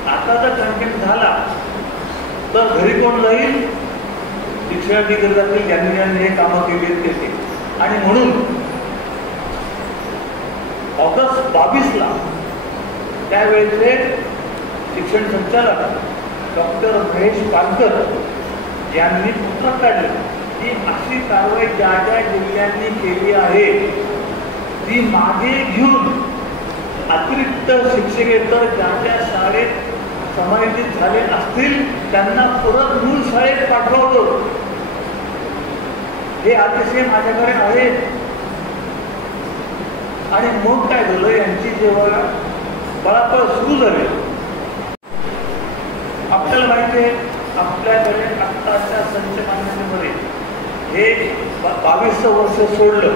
आता जर कंटेम्प्ट झाला तर घरी कोण जाईल? शिक्षणाधिकाऱ्यातील ज्यांनी हे कामं केली ते. आणि म्हणून ऑगस्ट 22ला त्यावेळेचे शिक्षण संचालक डॉक्टर महेश पालकर यांनी पुस्तक काढलं की अशी कारवाई ज्या ज्या जिल्ह्यांनी केली आहे ती मागे घेऊन अतिरिक्त शिक्षकेतर ज्या ज्या शाळेत समायोजित झाले असतील त्यांना परत मूळ शाळेत पाठवलं. हे अतिशय माझ्याकडे आहे. आणि मग काय झालं, यांची जेव्हा पळापळ सुरू झाली, आपल्याला माहिती आहे आपल्याकडे आत्ताच्या संच मान्यतेमध्ये हे 22 वर्ष सोडलं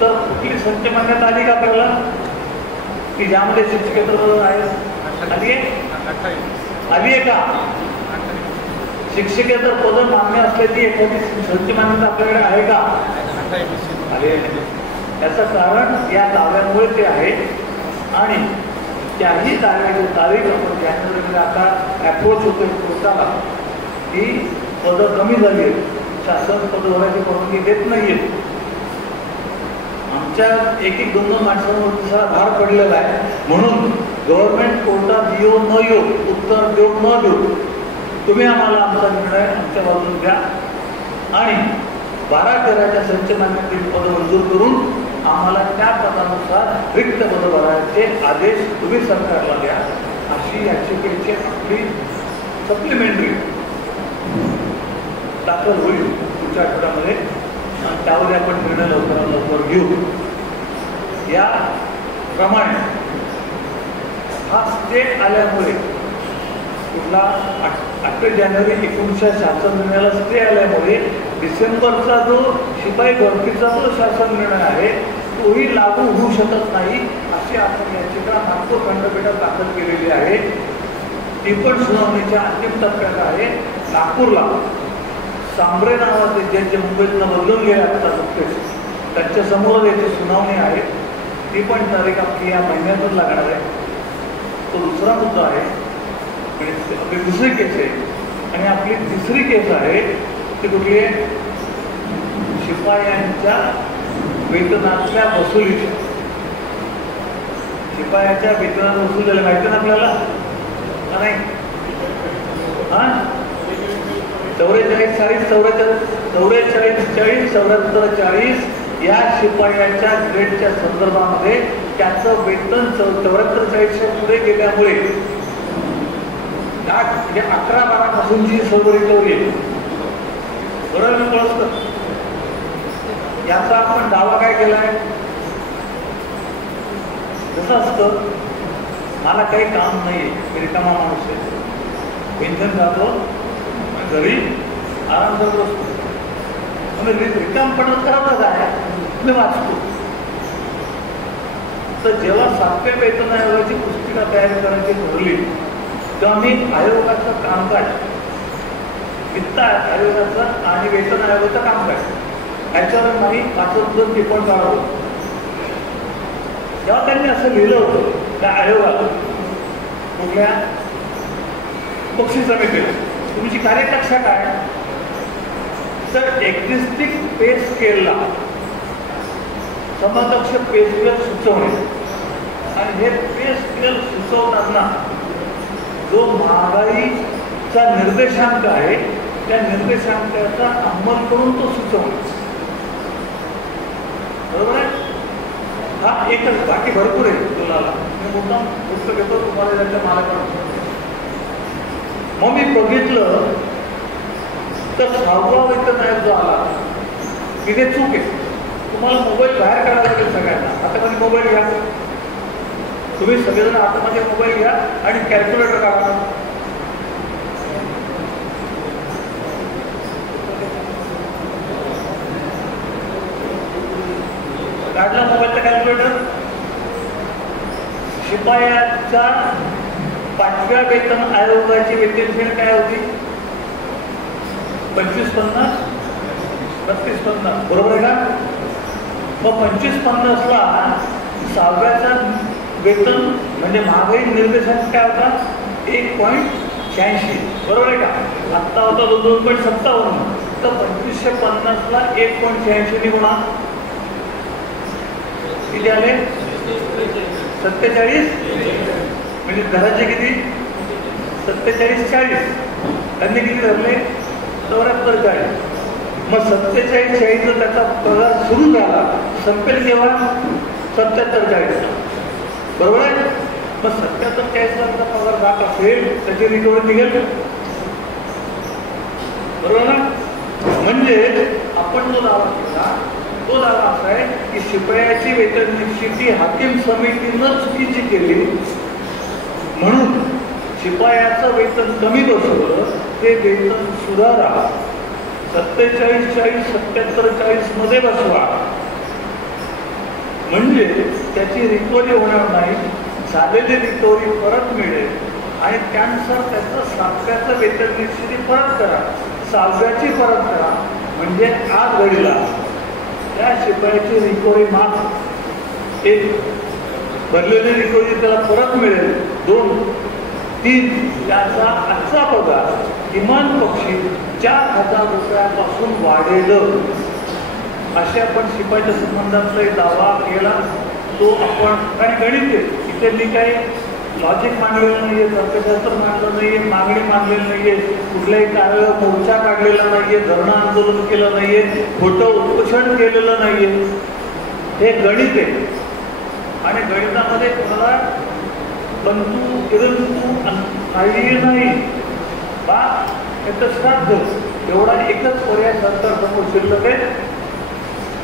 तर कुठली संच मान्यता आली का आपल्याला की ज्यामध्ये शिक्षकेतर आहे? आली आहे का? शिक्षकेतर पद मान्य असल्याची एखादी संच मान्यता आपल्याकडे आहे का? आली. त्याचं कारण या दाव्यामुळे ते आहे. आणि त्याही दाव्याची तारीख आपण जानेवारीमध्ये आता अप्रोच होतो कोर्टाला की पदं कमी झाली आहेत, शासन पद भरायची परवानगी देत नाहीये. आमच्या एक एक 2-2 माणसांवर तसा भार पडलेला आहे. म्हणून गव्हर्नमेंट कोर्टात येऊ न येऊ, उत्तर देऊ न देऊ, तुम्ही आम्हाला आमचा निर्णय आमच्या बाजून द्या आणि 12 कराच्या संच मान्यतेची पदं मंजूर करून आम्हाला त्या पदानुसार रिक्त पद भरायचे आदेश तुम्ही सरकारला द्या, अशी याचिकेची आपली सप्लिमेंटरी दाखल होईल पुढच्या आठवड्यामध्ये. आणि त्यावर आपण निर्णय लवकरात लवकर घेऊ. याप्रमाणे हा स्टे आल्यामुळे कुठला 8 जानेवारी 1900 शासन निर्णयाला स्टे आल्यामुळे डिसेंबरचा जो शिपाई भरतीचा जो शासन निर्णय आहे तोही लागू होऊ शकत नाही, अशी आपण याचिका नागपूर खंडपीठात दाखल केलेली आहे. ती पण सुनावणीच्या अंतिम टप्प्यात आहे. नागपूरला सांबरे नावाचे जे मुंबईतनं बदलून गेले आता नुकतेच, त्यांच्या समोर याची सुनावणी आहे. ती पण तारीख आपली या महिन्यातच लागणार आहे. तो दुसरा मुद्दा आहे. आणि आपली दुसरी केस आहे. आणि आपली तिसरी केस आहे ती कुठली आहे? शिपायांच्या वेतनातल्या वसुलीची. शिपायाच्या वेतनात वसूल झालं माहिती ना आपल्याला नाही? 44, 44 या शिपायाच्या ग्रेडच्या संदर्भामध्ये त्याचं वेतन 44-40च्या पुढे गेल्यामुळे म्हणजे 11-12 पासूनची सर्व रिकव्हरी आहे. बरोबर कळतं. याचा आपण दावा काय केलाय? जसं असतं, मला काही काम नाही, मी रिकामा माणूस आहे, पेन्शन जातो घरी आराम करत बसतो, रिकाम पडत करावं काय, मी वाचतो. तर जेव्हा 7व्या वेतन आयोगाची पुस्तिका तयार करायची ठरली तेव्हा मी आयोगाचं कामकाज, वित्त आयोगाचं आणि वेतन आयोगाचं कामकाज याच्यावर नाही 5 टिप्पण काढलं. तेव्हा त्यांनी असं लिहिलं होतं त्या आयोगाला, कुठल्या बक्षीस समितीला, तुमची कार्यकक्षा काय? तर एक्झिस्टिंग पे स्केलला समकक्ष पे स्केल सुचवणे. आणि हे पे स्केल सुचवताना जो महागाईचा निर्देशांक आहे त्या निर्देशांकाचा अंमल करून तो सुचवणे. बरोबर आहे? हा एकच, बाकी भरपूर आहे तुला. मी मुद्दाम पुस्तक घेतो तुम्हाला त्याच्या मालकाला. मग मी बघितलं तर 6वा वेतन आयोग जो आला तिथे चूक आहे. तुम्हाला मोबाईल बाहेर काढायला लागेल सगळ्यांना. हातामध्ये मोबाईल घ्या, तुम्ही सगळेजण हातामध्ये मोबाईल घ्या आणि कॅल्क्युलेटर काढा. काढला मोबाईलचा कॅल्क्युलेटर. शिपायाच्या 5व्या वेतन आयोगाची वेतन श्रेणी काय होती? 25-50, 32-50, बरोबर आहे का? मग 25-50ला 6व्याचा वेतन म्हणजे महागाई निर्देशांक काय होता? 1.86. 86, बरोबर आहे का? आत्ता होता 2.57, तर 2550ला 1.86 गुणा किती आले? 47. म्हणजे घराचे किती? 47 40. त्यांनी किती धरले? 74 40. मग 47 40 त्याचा पगार सुरू झाला, संपेल केव्हा? 77 40. बरोबर आहे? मग 77 40 पगार जात असेल, त्याची रिकव्हरी निघेल, बरोबर ना? म्हणजे आपण जो दावा केला तो दावा असा आहे की शिपायाची वेतन निश्चिती हाकीम समितीनं चुकीची केली, म्हणून शिपायाचं वेतन कमी बसवलं, ते वेतन सुधारा, 47 40 77 40 मध्ये बसवा, म्हणजे त्याची रिकव्हरी होणार नाही, झालेली रिकव्हरी परत मिळेल आणि त्यानुसार त्याचं 7व्याचं वेतन निश्चिती परत करा, 6व्याची परत करा, म्हणजे आज घडीला त्या शिपायाची रिकव्हरी माफ 1, भरलेली रिकव्हरी त्याला परत मिळेल 2, 3, त्याचा आजचा पगार किमान पक्षी 4000 रुपयापासून वाढेल, असे आपण शिपायाच्या संबंधातला दावा केला. तो आपण आणि गणित इथे मी काही लॉजिक मांडलेलं नाहीये, तर्कशास्त्र मांडलं नाहीये, मागणी मांडलेली नाहीये, कुठल्याही कार्यालय मोर्चा काढलेला नाहीये, धरणं आंदोलन केलं नाहीये, खोटं उपोषण केलेलं नाहीये, हे गणित आहे. आणि गणितामध्ये कोणाला बंतू किरंतू काही नाही, बा याचं श्राद्ध एवढा एकच पर्याय सरकारसमोर शिल्लक आहे.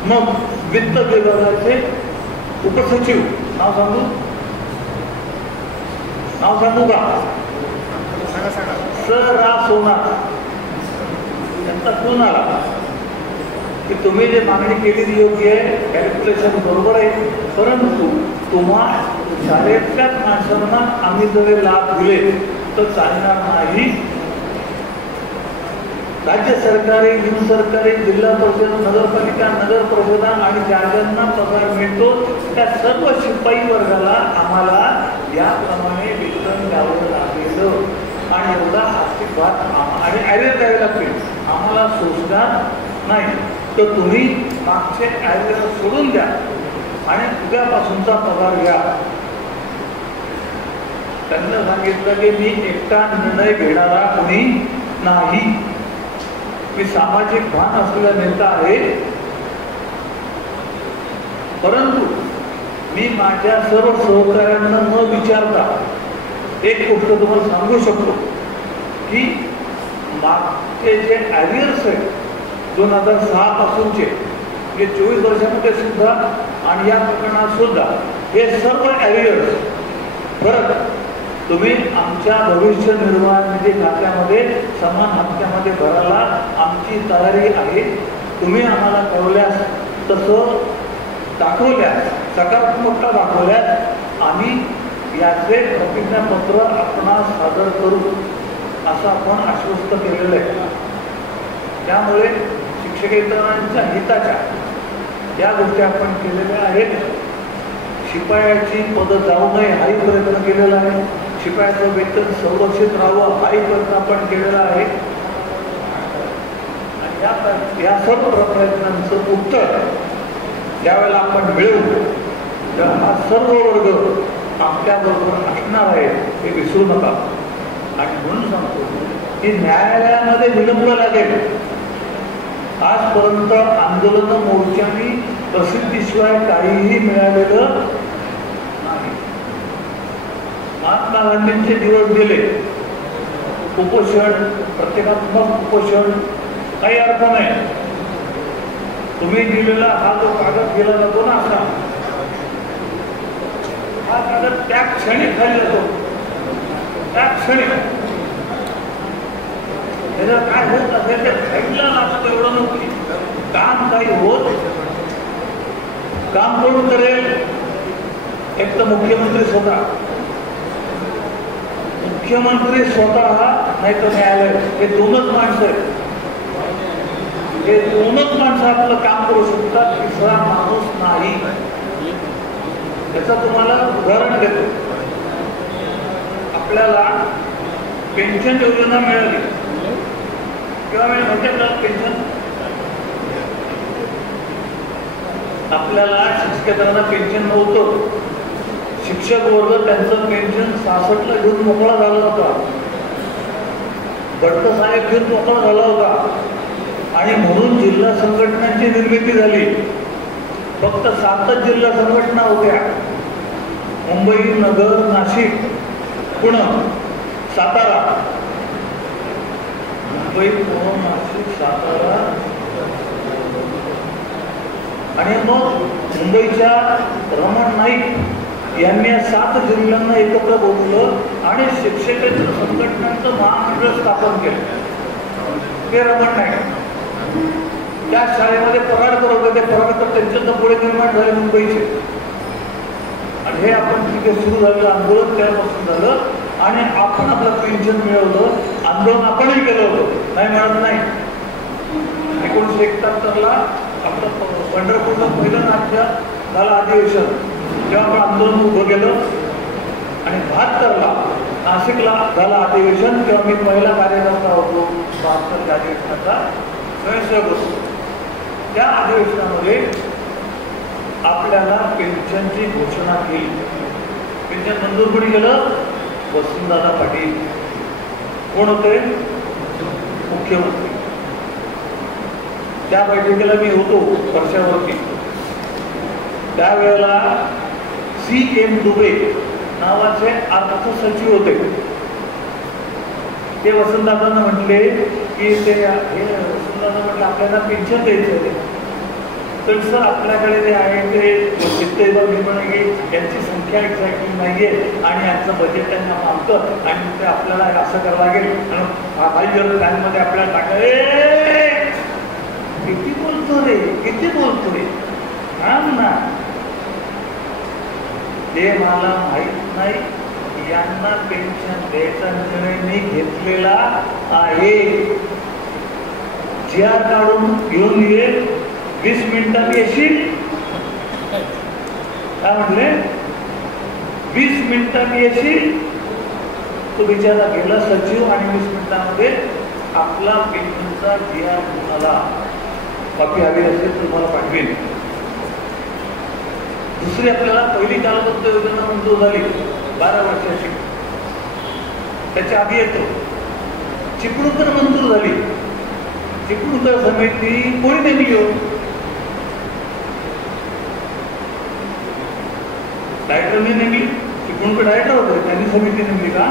मग वित्त विभागाचे उपसचिव नाव सांगू का? रा सोनार यांचा फोन आला की तुम्ही जे मागणी केलेली योग्य आहे, कॅल्क्युलेशन बरोबर आहे, परंतु तुम्हा शाळेतल्याच माणसांना आम्ही जर लाभ दिले तर चालणार नाही. राज्य सरकारी, हिंद सरकारी, जिल्हा परिषद, नगरपालिका, नगर परिषदा आणि ज्या ज्यांना पगार मिळतो त्या सर्व शिपाई वर्गाला आम्हाला याप्रमाणे वेतन द्यावं लागेल आणि एवढा आर्थिक भाग आणि ॲरियर द्यावे लागतील. आम्हाला सोसणार नाही, तर तुम्ही मागचे ॲरियर सोडून द्या आणि उद्यापासूनचा पगार घ्या. त्यांना सांगितलं की मी एकटा निर्णय घेणारा कोणी नाही, मी सामाजिक भान असलेला नेता आहे, परंतु मी माझ्या सर्व सहकार्यांना न विचारता एक गोष्ट तुम्हाला सांगू शकतो की मागचे जे ॲरियर्स आहेत 2006 पासूनचे, म्हणजे 24 वर्षामध्ये सुद्धा आणि या प्रकरणात सुद्धा हे सर्व ॲरियर्स परत तुम्ही आमच्या भविष्य निर्वाह निधी खात्यामध्ये समान हप्त्यामध्ये भरायला आमची तयारी आहे. तुम्ही आम्हाला कळवल्यास, तसं दाखवल्यास, सकारात्मकता दाखवल्यास आम्ही याचे प्रतिज्ञापत्र आपणास सादर करू, असं आपण आश्वस्त केलेलं आहे. त्यामुळे शिक्षकेतरांच्या हिताच्या या गोष्टी आपण केलेल्या आहेत. शिपायाची पदं जाऊ नये हाही प्रयत्न केलेला आहे, शिपायाचं वेतन संरक्षित राहावं हाही प्रयत्न आपण केलेला आहे. आणि या सर्व प्रयत्नांचं उत्तर ज्यावेळेला आपण मिळवू तर हा सर्व वर्ग आपल्याबरोबर असणार आहे हे विसरू नका. आणि म्हणून सांगतो की न्यायालयामध्ये विलंब लागेल. आजपर्यंत आंदोलन मोर्चांनी प्रसिद्धीशिवाय काहीही मिळालेलं नाही. महात्मा गांधींचे दिवस गेले, उपोषण, प्रतिकात्मक उपोषण, काही अर्थ नाही. तुम्ही दिलेला हा जो कागद गेला जातो ना, असा हा कागद त्या क्षणी खाली जातो, त्या क्षणी त्याला काय होत असेल ते खायला लागतं. एवढं नव्हती काम काही होत, काम कोण करेल? एक तर मुख्यमंत्री स्वतः, मुख्यमंत्री स्वतः नाही तर न्यायालय, हे दोनच माणसं आहेत. हे दोनच माणसं आपलं काम करू शकतात, तिसरा माणूस नाही. त्याचं तुम्हाला उदाहरण देतो. आपल्याला पेन्शन योजना मिळाली किंवा माहिती आपल्याला पेन्शन आपल्याला शिक्षकांना पेन्शन नव्हतं. शिक्षक वर्ग त्यांचं पेन्शन 66ला घेऊन मोकळा झाला होता. गडकर साहेब घेऊन मोकळा झाला होता आणि म्हणून जिल्हा संघटनांची निर्मिती झाली. फक्त 7च जिल्हा संघटना होत्या. मुंबई, नगर, नाशिक, पुणे, सातारा. मुंबई, पुणे, नाशिक, सातारा आणि मग मुंबईच्या रमण नाईक यांनी 7 जिल्ह्यांना एकत्र बोलवलं आणि शिक्षकांच्या संघटनांचं महामंडळ स्थापन केलं. ते रमण नाईक त्या शाळेमध्ये पराडकर होते. ते पराडकर त्यांच्या पुढे निर्माण झाले मुंबईचे. आणि हे आपण तिथे सुरू झालेलं आंदोलन त्यापासून झालं आणि आपण आपलं पेन्शन मिळवलं. आंदोलन आपणही केलं होतं, नाही म्हणत नाही. 1971ला आपलं पंढरपूरला पहिलं नाट्य झालं अधिवेशन, तेव्हा आपण आंदोलन उभं केलं. आणि 72ला नाशिकला झालं अधिवेशन, तेव्हा मी पहिला कार्यकर्ता होतो 72च्या अधिवेशनाचा स्वयंसेवक होतो. त्या अधिवेशनामध्ये आपल्याला पेन्शनची घोषणा केली. पेन्शन मंजूर कोणी केलं? वसंतदादा पाटील. कोण होते? मुख्यमंत्री. त्या बैठकीला मी होतो वर्षावरती. त्यावेळेला C.M. दुबे नावाचे अर्थ सचिव होते. ते वसंतदादांना म्हटले की वसंतदादा म्हटलं आपल्याला पेन्शन द्यायचं. तर सर आपल्याकडे जे आहे ते चित्तेदार निर्माण यांची संख्या एक्झॅक्टली नाहीये आणि यांचं बजेट त्यांना मागतं आणि ते आपल्याला असं करावं लागेल आणि त्यांमध्ये आपल्याला टाकाय. किती बोलतो रे, किती बोलतो रे. ना ते मला माहित नाही. यांना पेन्शन द्यायचा निर्णय मी घेतलेला आहे. GR काढून घेऊन ये. 20 मिनिटात येशील. काय म्हटले? 20 मिनिटात येशील. तो बिचारा गेला सचिव आणि 20 मिनिटांमध्ये आपला पेन्शनचा GR कुणाला कॉपी हवी असेल तुम्हाला पाठवेल. दुसरी आपल्याला पहिली कालबद्ध योजना मंजूर झाली 12 वर्षाची. त्याच्या आधी येतो चिपळूणकर मंजूर झाली. चिपळूणकर समिती कोणी नेमली हो? डायरेक्टरने नेमली. चिपळूणकर डायरेक्टर होते, त्यांनी समिती नेमली का?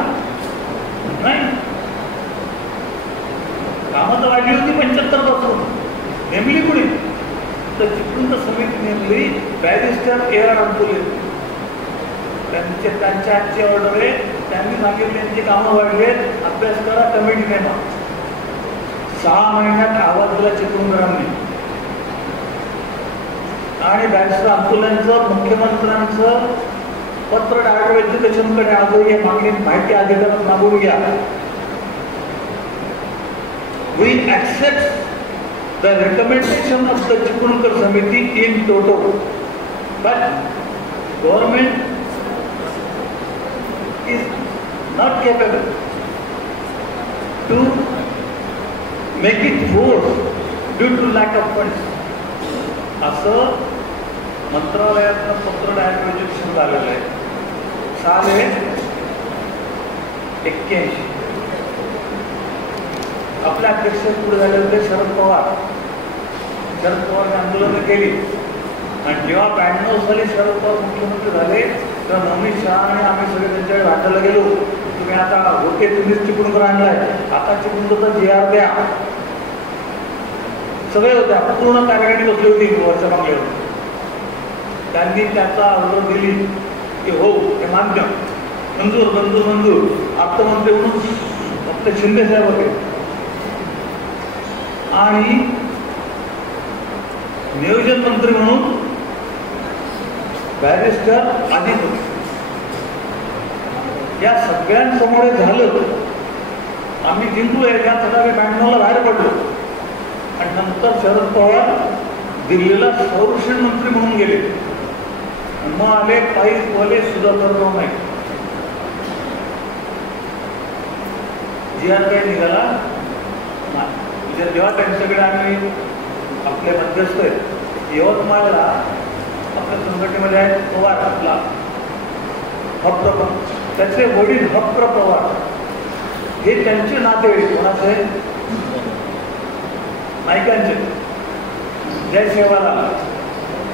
नाही. कामं तर वाढली होती 75 पासून. नेमली कोणी? तर चिपळूणकर समिती नेमली बॅरिस्टर A.R. अंतुले. त्यांच्या आजची ऑर्डर आहे. त्यांनी सांगितले त्यांची कामं वाढले, अभ्यास करा, कमिटी नेमा. 6 महिन्यात आवाज दिला चिपळूणकरांनी. आणि बॅरिस्टर अंतुल्यांचं मुख्यमंत्र्यांचं पत्र डायरेक्ट एज्युकेशनकडे आजही मागणी माहिती अधिकारात मागून घ्या. We accept the recommendation of the Chipunkar Samiti in toto, but government is not capable to make it force due to lack of funds. असं मंत्रालयातनं पत्र डायरेक्ट एज्युकेशन झालेलं आहे. साल आहे 81. आपल्या अध्यक्ष पुढे झाले होते शरद पवार. शरद पवारने आंदोलनं केली आणि जेव्हा 92 साली शरद पवार मुख्यमंत्री झाले तेव्हा नवनीत शहा आणि आम्ही सगळे त्यांच्याकडे भेटायला गेलो. तुम्ही आता होते तुम्हीच चिपळूणकर आणलाय, आता चिपळूणकरचा GR द्या. सगळे होत्या पूर्ण कार्यकारिणी बसली होती वरच्या बंगल्यावर. त्यांनी त्याचा ऑर्डर दिली की हो हे मान्य, मंजूर मंजूर मंजूर. अर्थमंत्री म्हणून आपले शिंदे साहेब होते आणि नियोजन मंत्री म्हणून बॅरिस्टर अधिक होते. या सगळ्यांसमोर झालं. आम्ही जिंकलो. यासाठी आम्ही 92ला बाहेर पडलो आणि नंतर शरद पवार दिल्लीला संरक्षण मंत्री म्हणून गेले. मग आले पायीवाले सुधाकरराव नाईक. जी आर काही निघाला म्हणजे जेव्हा त्यांच्याकडे आम्ही आपले मध्यस्थ आहेत, यवतमाळला आपल्या संघटनेमध्ये आहेत पवार, आपला हप्र, त्याचे वडील हप्र पवार, हे त्यांचे नातेवाईक कोणाचे नायकांचे जय सेवाला,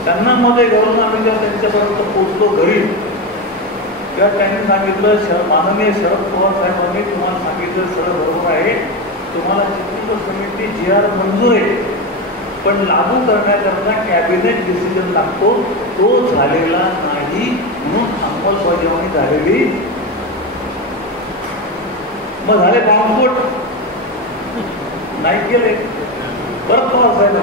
त्यांना मध्ये घरून आम्ही जेव्हा त्यांच्यापर्यंत पोहोचलो घरी, तेव्हा त्यांनी सांगितलं माननीय शरद पवार साहेबांनी तुम्हाला सांगितलं सगळं बरोबर आहे, तुम्हाला चित्रकूट समिती जी आर मंजूर आहे, पण लागू करण्याकरता कॅबिनेट डिसिजन लागतो, तो झालेला नाही म्हणून अंमलबजावणी झालेली. मग झाले बाँबस्फोट नाही केले, परत पवार साहेब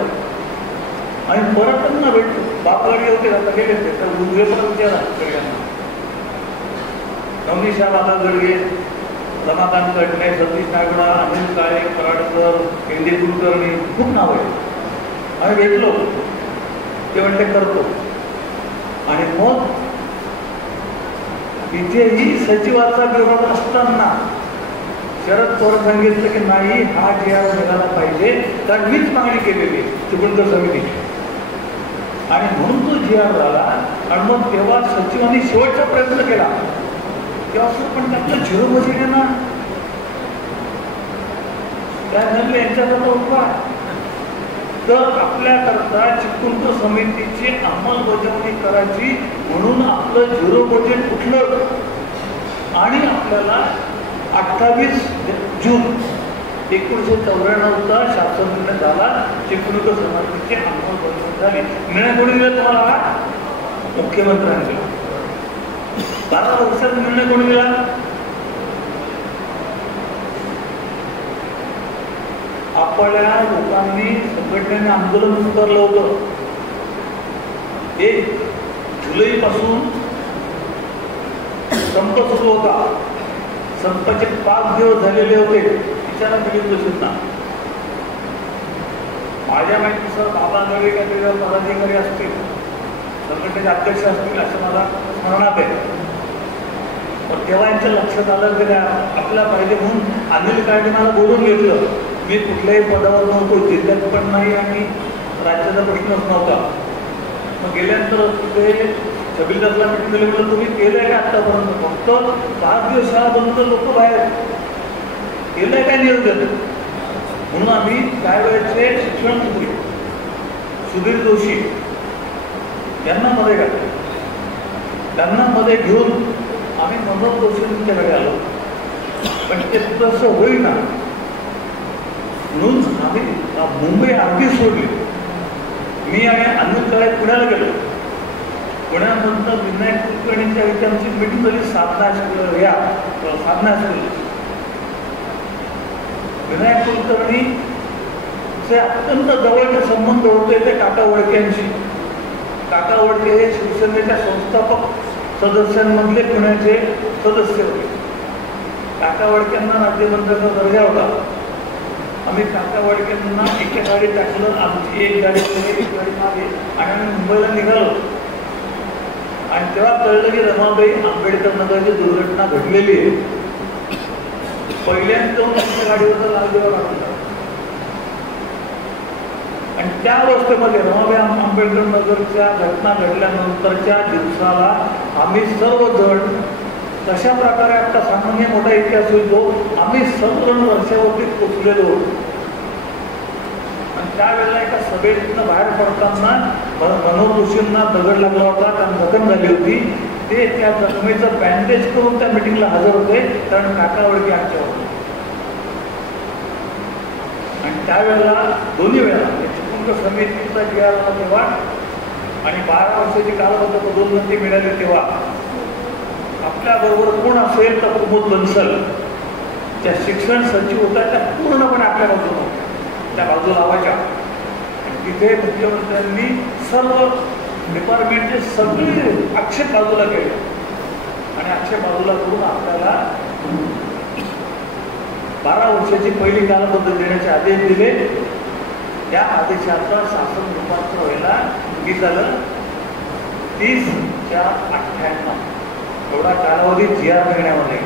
आणि परत त्यांना भेटतो. बापगाडी होते आता गेले ते तर गुजरे पण विचारा सगळ्यांना, नवनीशा बाबा गडगे, रमाकांत कडणे, सतीश नागडा, अनिल काळे, कराडकर, केंद्रे कुलकर्णी, खूप नाव आहे. आम्ही भेटलो, ते म्हणते करतो. आणि मग इथेही सचिवाचा विरोध असताना शरद पवार सांगितलं की नाही, हा जी आर मिळाला पाहिजे, कारण मीच मागणी केलेली चिपळूणकर समितीची, आणि म्हणून तो जी आर झाला. आणि मग तेव्हा सचिवांनी शेवटचा प्रयत्न केला, तेव्हा पण त्यातलं झिरो बजेट आहे ना, त्या झाले यांच्याकरता उपाय. तर आपल्याकरता चिपळूणकर समितीची अंमलबजावणी करायची म्हणून आपलं झिरो बजेट उठलं आणि आपल्याला 28 जून 1994चा शासन निर्णय झाला, चिपळूणकर समितीची अंमलबजावणी झाली. निर्णय कोणी दिला तुम्हाला? मुख्यमंत्र्यांनी दिला. 12 वर्षाचा निर्णय कोणी दिला? आपल्या लोकांनी संघटनेने आंदोलन पुकारलं होतं. 1 जुलैपासून संप सुरू होता. संपाचे 5 दिवस झालेले होते. विचारा मिळून जोशींना, माझ्या माहितीनुसार बाबा गडे काहीतरी पदाधिकारी असतील, संघटनेचे अध्यक्ष असतील असं मला स्मरणात आहे. पण तेव्हा यांच्या लक्षात आलं की आपल्या पाहिजे म्हणून अनिल काळे मला बोलून घेतलं. मी कुठल्याही पदावर नव्हतो, जिल्ह्यात पण नाही आणि राज्याचा प्रश्नच नव्हता. मग गेल्यानंतर ते छबिलदासला मिटिंग दिली, म्हटलं तुम्ही केलंय का आतापर्यंत? फक्त 5 दिवस शाळा बंद, लोक बाहेर, केलंय काय नियोजन? म्हणून आम्ही त्यावेळेचे शिक्षण मंत्री सुधीर जोशी यांना मध्ये घातलं. त्यांना मध्ये घेऊन आम्ही मनोज जोशींच्याकडे आलो, पण ते तसं होईना म्हणून आम्ही मुंबई अर्धी सोडली. मी आणि अनिल काळे पुण्याला गेलो. पुण्यानंतर विनायक कुलकर्णीच्या इथे आमची मीटिंग झाली साधना स्कूल, या साधना स्कूल. विनायक कुलकर्णीचे अत्यंत जवळचे संबंध होते ते काका वडक्यांशी. काका वडके हे शिवसेनेच्या संस्थापक सदस्यांमधले पुण्याचे सदस्य होते. काका वडक्यांना राज्यमंत्र्याचा दर्जा होता. आम्ही काका वडक्यांना एका गाडीत टाकलं, आमची एक गाडी पुढे, एक गाडी मागे, आणि आम्ही मुंबईला निघालो. आणि तेव्हा कळलं की रमाबाई आंबेडकर नगरची दुर्घटना घडलेली आहे. पहिल्यांदा आमच्या गाडीवर लालदेवा काढून, आणि त्या अवस्थेमध्ये रमाबाई आंबेडकर नगरच्या घटना घडल्यानंतरच्या दिवसाला आम्ही सर्वजण कशा प्रकारे आता सामान्य मोठा इतिहास होईल तो, आम्ही सर्वजण वर्षावरती पोचलेलो. आणि त्यावेळेला एका सभेतनं बाहेर पडताना मनोज जोशींना दगड लागला होता, त्यांना जखम झाली होती. ते त्या जखमेचं बँडेज करून त्या मिटिंगला हजर होते, कारण काका वडके आमच्यावर. आणि त्यावेळेला दोन्ही वेळा चिपळूणकर समितीचा जी आर आला तेव्हा आणि 12 वर्षाची कालावधी पदोन्नती मिळाली तेव्हा आपल्याबरोबर कोण असेल तर प्रमोद बन्सल त्या शिक्षण सचिव होत्या, त्या पूर्णपणे आपल्या बाजूला त्या बाजू लावायच्या. तिथे मुख्यमंत्र्यांनी सर्व डिपार्टमेंटचे सगळे आक्षेप बाजूला केले आणि आक्षेप बाजूला करून आपल्याला 12 वर्षाची पहिली कालावधी देण्याचे आदेश दिले. त्या आदेशाचा शासन रूपांतर व्हायला किती झालं? 30/4/98 एवढा कालावधी जी आर निर्णयामध्ये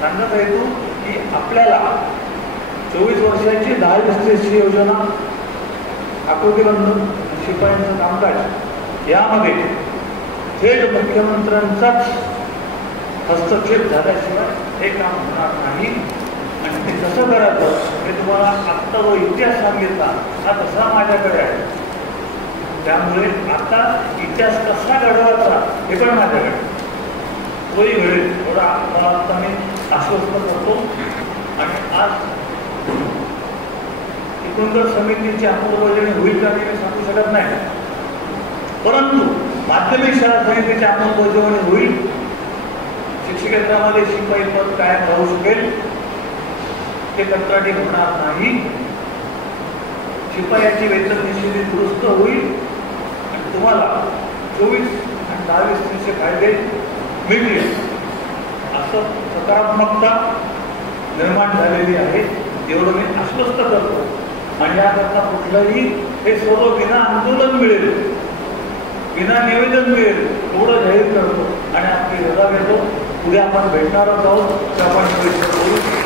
सांगत आहे. तू की आपल्याला 24 वर्षाची 10-20 योजना, आकृतीबंध शिपायांचं कामकाज यामध्ये थेट मुख्यमंत्र्यांचाच हस्तक्षेप झाल्याशिवाय हे काम होणार नाही. आणि ते कसं करायचं हे तुम्हाला आत्ता जो इतिहास सांगितला हा तसा माझ्याकडे आहे. त्यामुळे आता इतिहास कसा घडवायचा हे पण माझ्याकडे तोही घडेल थोडा मला आता मी आश्वस्त करतो. आणि आज एकूणच समितीची अंमलबजावणी होईल का मी सांगू शकत नाही, परंतु माध्यमिक शाळा समितीची अंमलबजावणी होईल. शिक्षकेंद्रामध्ये शिपाई पद कायम राहू शकेल, ते कंत्राटी होणार नाही. शिपायाची वेतन निश्चिती दुरुस्त होईल आणि तुम्हाला 24 आणि 10-20 फायदे मिळतील असं सकारात्मकता निर्माण झालेली आहे, एवढं मी आश्वस्त करतो. आणि याकरता कुठलंही हे सर्व विना आंदोलन मिळेल, विना निवेदन मिळेल एवढं जाहीर करतो आणि आपली रजा घेतो. उद्या आपण भेटणारच आहोत, तर आपण बोलू.